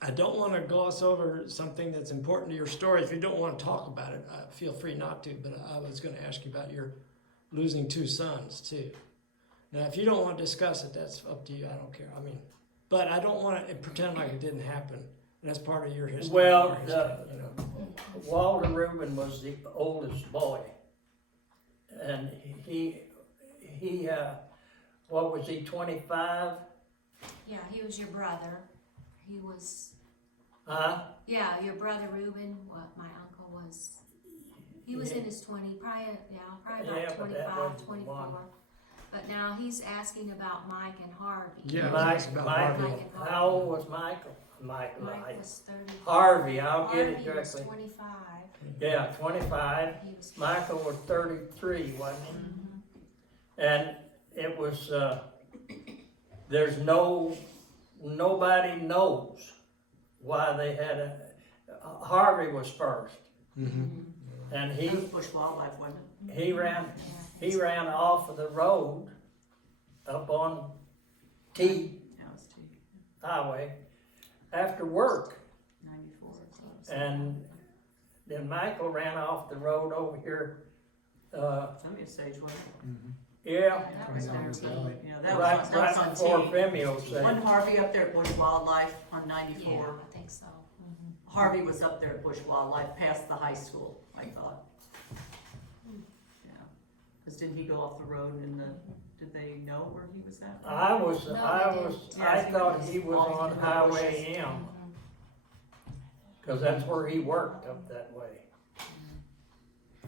I don't want to gloss over something that's important to your story. If you don't want to talk about it, feel free not to, but I was going to ask you about your losing 2 sons, too. Now, if you don't want to discuss it, that's up to you. I don't care. I mean, but I don't want to pretend like it didn't happen. And that's part of your history. Well, our history, you know. Walter Rubin was the oldest boy. And what was he, 25? Yeah, he was your brother. He was, Huh? yeah, your brother Reuben, what my uncle was, he was in his probably Yeah, about but that 25, wasn't the 24. one. But now he's asking about Mike and Harvey. Yeah, Mike, it's about Mike, Harvey. Mike and Harvey. how old was Michael? Mike was 30. Harvey, I'll get Harvey it was directly. 25. Yeah, 25. He was. Michael was 33, wasn't he? Mhm. And it was, there's nobody knows why they had Harvey was first. Mm-hmm. And That was bush wildlife, wasn't it? he ran off of the road up on T Yeah, it was T, Highway after work. 94. And then Michael ran off the road over here, Somebody Sage, wasn't yeah, That was on T. it? Yeah, that right, was on, that right was before on T. Femio said. Wasn't Harvey up there at Bush Wildlife on Yeah, 94? I think so. Mhm. Harvey was up there at Bush Wildlife, past the high school, I thought. Yeah, because didn't he go off the road in the, did they know where he was at? I Yeah, thought he was off on in the Highway bushes. M, Mhm. cause that's where he worked up that way.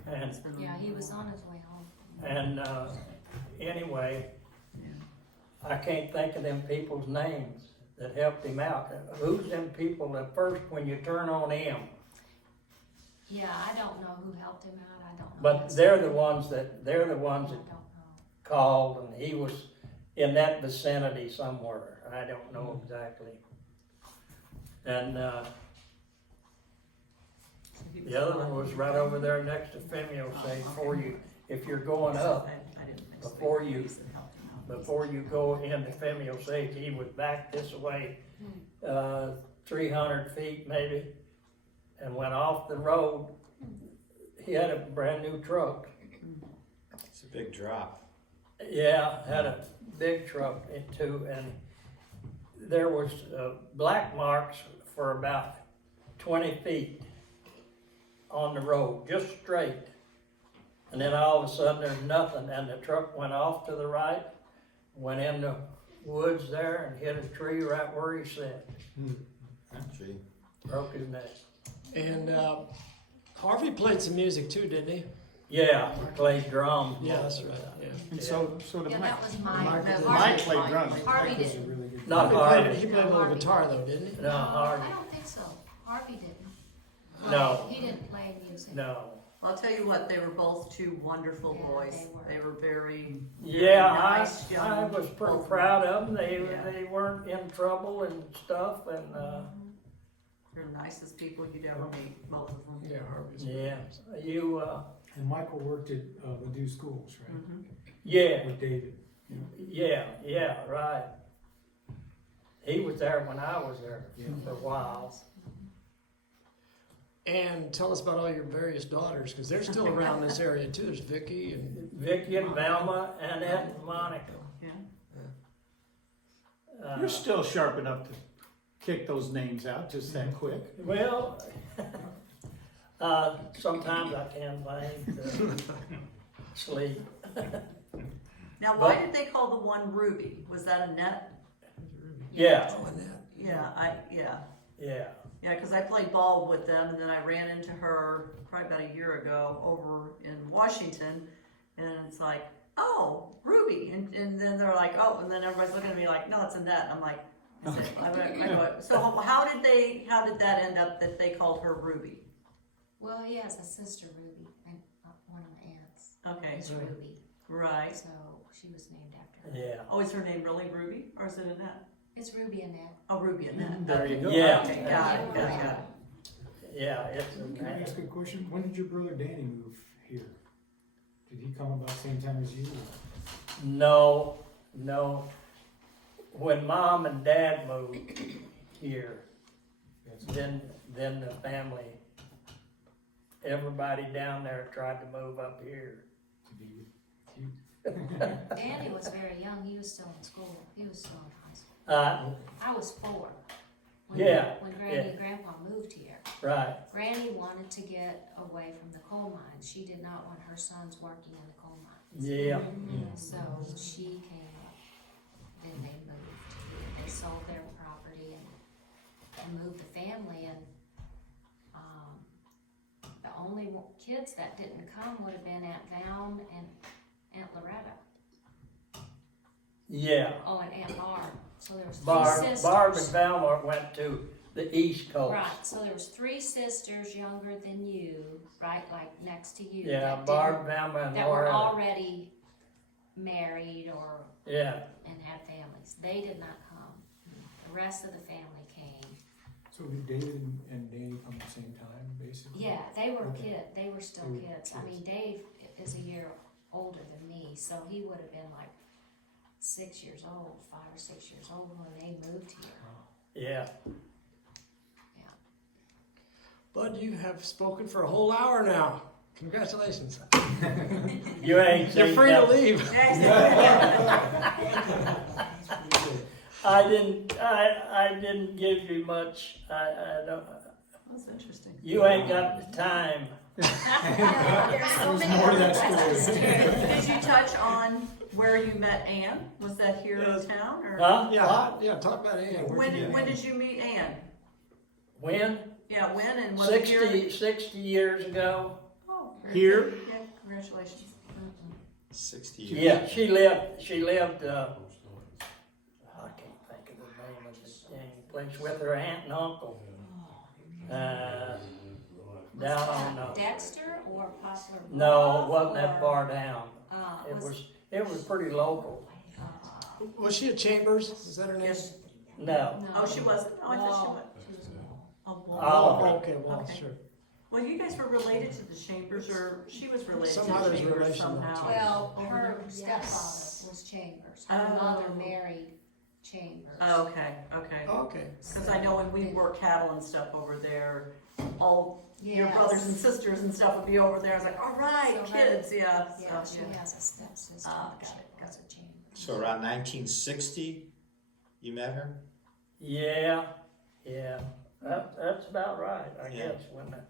And, It's been a Yeah, he while. was on his way home. and, anyway, Yeah. I can't think of them people's names that helped him out. Who's them people at first when you turn on M? Yeah, I don't know who helped him out. I don't know. But his they're name. the ones that I don't know. called, and he was in that vicinity somewhere. I don't know exactly. And, So he was the other alive. one was right over there next to Femio, say, before you, if you're going up, I didn't think so. before you- He's that helped him out. before you go into Femio Sage, he was back this way, 300 feet maybe, and went off the road. He had a brand new truck. It's a big drop. Yeah, had a big truck too, and there was black marks for about 20 feet on the road, just straight. And then all of a sudden there's nothing, and the truck went off to the right, went in the woods there and hit a tree right where he sat, Gee. broke his neck. And Harvey played some music too, didn't he? Yeah, he played drums. Yeah, that's right. Yeah. And so did Yeah, Mike. that was Mike. Mike Harvey Mike didn't- played drums. Harvey Mike was a didn't. really good Not He Harvey. played a little guitar though, didn't he? No, Harvey. I don't think so. Harvey didn't. No, He didn't play music. no. I'll tell you what, they were both two wonderful Yeah, boys. they were. They were very, Yeah, nice, I young, was pretty both proud of them. Yeah. They weren't in trouble and stuff, and they're the nicest people you'd ever meet, both of them. Yeah, Harvey's. yeah, you And Michael worked at Ladue Schools, right? Mhm. yeah, With David. yeah, right. He was there when I was there for a while. And tell us about all your various daughters, because they're still around this area too. There's Vicky and Vicky and Velma, Annette and Monica. Yeah. You're still sharp enough to kick those names out just that quick. Well, sometimes I can find sleep. Now, why But- did they call the one Ruby? Was that a net? Yeah, oh, Annette. Yeah, because I played ball with them, and then I ran into her probably about a year ago over in Washington, and it's like, oh, Ruby, and then they're like, oh, and then everybody's looking at me like, no, it's a net. I'm like, I go, so how did that end up that they called her Ruby? Well, he has a sister, Ruby, and one of my aunts Okay, is Ruby, right. so she was named after her. yeah. Oh, is her name really Ruby, or is it Annette? It's Ruby Annette. Oh, Ruby Annette. There you go. Yeah. Okay, got it, got it. Yeah, it's Can I ask a question? When did your brother Danny move here? Did he come about the same time as you? Or? no. When Mom and Dad moved here, then the family, everybody down there tried to move up here. To be with you? Danny was very young. He was still in school. He was still in high school. I was 4. When, Yeah, When Granny yeah. and Grandpa moved here. right, Granny wanted to get away from the coal mines. She did not want her sons working in the coal mines. yeah, So she came up. Then they moved here. They sold their property and moved the family. And the only kids that didn't come would have been Aunt Val and Aunt Loretta. yeah. Oh, and Aunt Barb. So there was 3 Barb and sisters. Velma went to the East Coast. Right, so there was 3 sisters younger than you, right, like next to you. Yeah, that Barb, didn't- Velma, and That were Laura. already married or, Yeah, and had families. They did not come. The rest of the family came. So did David and Danny come at the same time, basically? Yeah, they were Okay. they were still They were kids. I kids. mean, Dave is a year older than me, so he would have been like 6 years old, 5 or 6 years old when they moved here. yeah. Bud, you have spoken for a whole hour now. Congratulations. You ain't You're seen free to nothing. leave. I didn't give you much. I don't. That's interesting. You ain't got the time. There's so There's many more to that questions. story. Did you touch on where you met Ann? Was that here Yes. in town, or? Yeah, talk about Ann. When did you meet Ann? When? Yeah, when, and was it here? 60 years ago. Oh, very Here? good. Yeah, congratulations. 60 years. Yeah, she lived, I can't think of the name of this dang place, with her aunt and uncle. Down on, Dexter or Poplar Bluff? no, it wasn't that or- far down. Was It was pretty local. Was she at Chambers? Is that her name? Yes. No. Oh, she wasn't? Oh, I thought she Wall. was. She was Wall. Oh, well. Oliver. Oh, okay, well, Okay. sure. Well, you guys were related to the Chambers, or she was related to Somehow the there's Chambers relation somehow. Well, Over her there? stepfather was Chambers. Her Oh. mother married Chambers. Oh, okay, okay. Okay. Because I know when we work cattle and stuff over there, all your brothers and sisters and stuff would be over there. I was like, all right, So her- kids, yeah. Yeah, stuff, she yeah. has a stepsister. Ah, that got it, got was a Chambers. So around 1960, you met her? Yeah. That's about right, I Yeah. guess, wasn't it?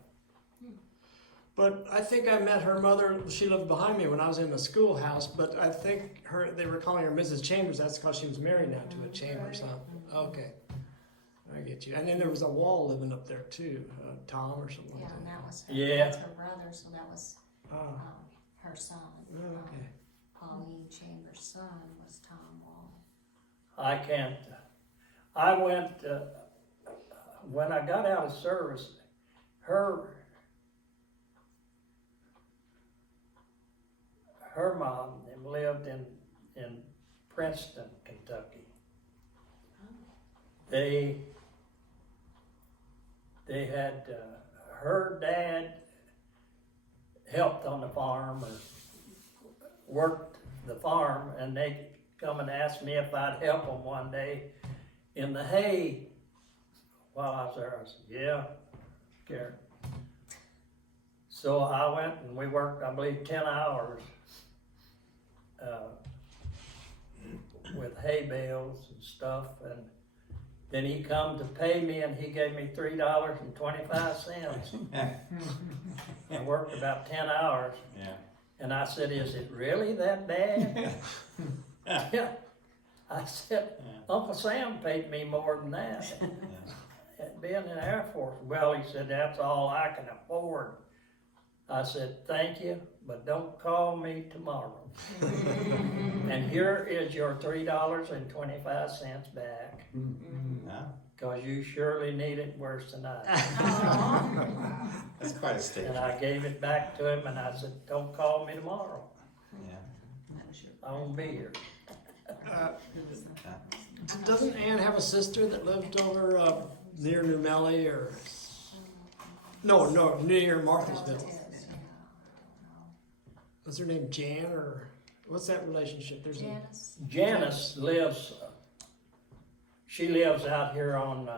But I think I met her mother. She lived behind me when I was in the schoolhouse. But I think they were calling her Mrs. Chambers. That's because she was married now to a Chambers, huh? Okay, I get you. And then there was a Wall living up there too, Tom or something Yeah, like and that. that was her, Yeah. that's her brother, so that was Ah, her son. okay. Pauline Chambers' son was Tom Wall. I can't, I went, when I got out of service, her mom lived in Princeton, Kentucky. They had, her dad helped on the farm or worked the farm, and they come and asked me if I'd help them one day in the hay while I was there. I said, yeah, Karen. So I went and we worked, I believe, 10 hours with hay bales and stuff, and then he come to pay me and he gave me $3.25. I worked about 10 hours. Yeah. And I said, is it really that bad? Yeah. I said, Uncle Sam paid me more than that. Being in the Air Force. Well, he said, that's all I can afford. I said, thank you, but don't call me tomorrow. And here is your $3.25 back, Yeah. because you surely need it worse than I do. That's quite a And statement. I gave it back to him and I said, don't call me tomorrow. Yeah. That was your- I won't be here. Doesn't Ann have a sister that lived over near New Melly or? No, near Marthasville. Relatives, yeah, I What's her name, Jan, or what's that relationship? There's don't know. Janice? Janice lives, she lives out here on,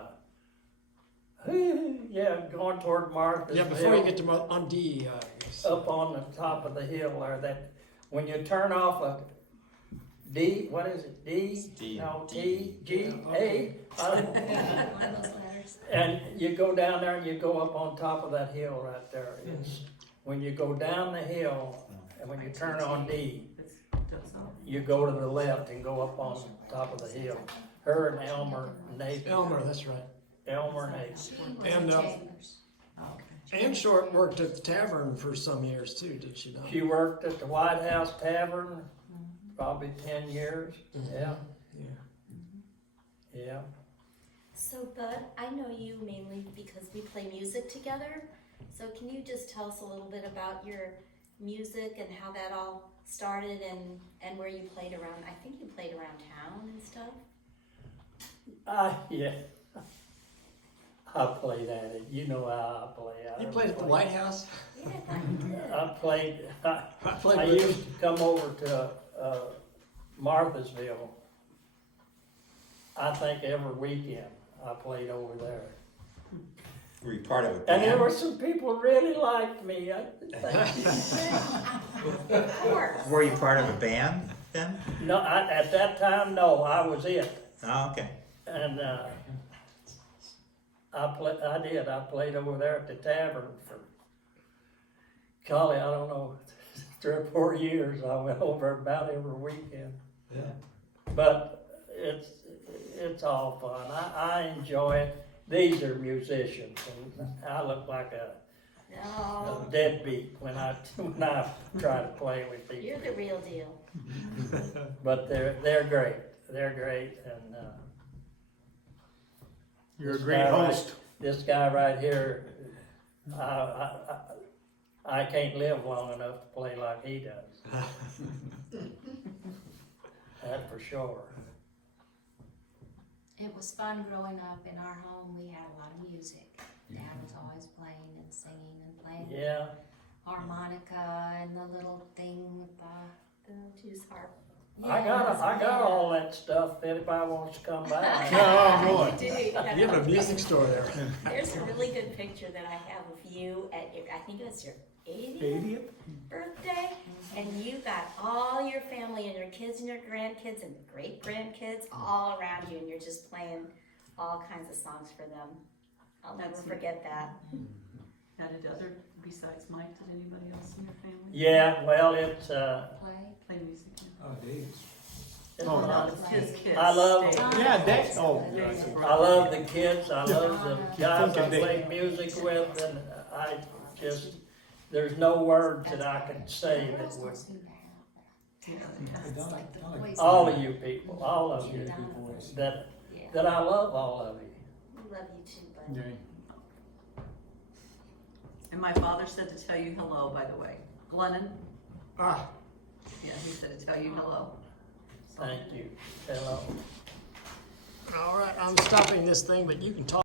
going toward Martha's. yeah, before you get to on D, I guess. Up on the top of the hill there, that, when you turn off D, what is it, D. no, T, G, A. One of those letters. And you go down there and you go up on top of that hill right there. It's, when you go down the hill, and when you turn on D, It's just so. you go to the left and go up on top of the hill. Her and Elmer, Nathan. Elmer, that's right. Elmer and Nathan. She was And, in uh, Chambers. Okay. Ann Shortt worked at the tavern for some years too, did she not? She worked at the White House Tavern, probably 10 years. Yeah, Yeah. yeah. So, Bud, I know you mainly because we play music together. So, can you just tell us a little bit about your music and how that all started and where you played around? I think you played around town and stuff. Yeah. I played at it. You know how I play. You played at the White House? Yeah, I thought you did. I played. I played I with used to come over to Marthasville. I think every weekend I played over there. Were you part of a And there band? were some people really liked me. Thank you. Of course. Were you part of a band then? No, at that time, no, I was it. Oh, okay. And I did. I played over there at the tavern for, golly, I don't know, 3 or 4 years. I went over about every weekend. Yeah. But it's all fun. I enjoy it. These are musicians, and I look like a No, deadbeat when I try to play with you're people. the real deal. But they're great. They're great, and You're a this great guy right- host. This guy right here, I can't live long enough to play like he does. That's for sure. It was fun growing up in our home. We had a lot of music. Dad was always playing and singing and playing Yeah. harmonica and the little thing with the The juice harp. I got all that stuff. If anybody wants to come by. Oh, boy. You do. You have a music store there. There's a really good picture that I have of you at your, I think it was your 80th 80th? birthday, and you got all your family and your kids and your grandkids and great grandkids all around you, and you're just playing all kinds of songs for them. I'll never That's forget that. Now, did other, besides Mike, did anybody else in your family? Yeah, well, it's play. Play music? Oh, Dave. it's Oh, fun. It's his kids. I love- Dave. Yeah, that, oh, I love the kids. I love the guys I Think of play music with, and I just, there's no words that I can say that Girls would. don't seem to have Yeah. that. It's like the voice. All of you people, all of you, Yeah. Yeah. that I love all of you. We love you too, bud. Okay. And my father said to tell you hello, by the way. Glennon, Ah, yeah, he said to tell you hello. Thank you. Hello. all right, I'm stopping this thing, but you can talk.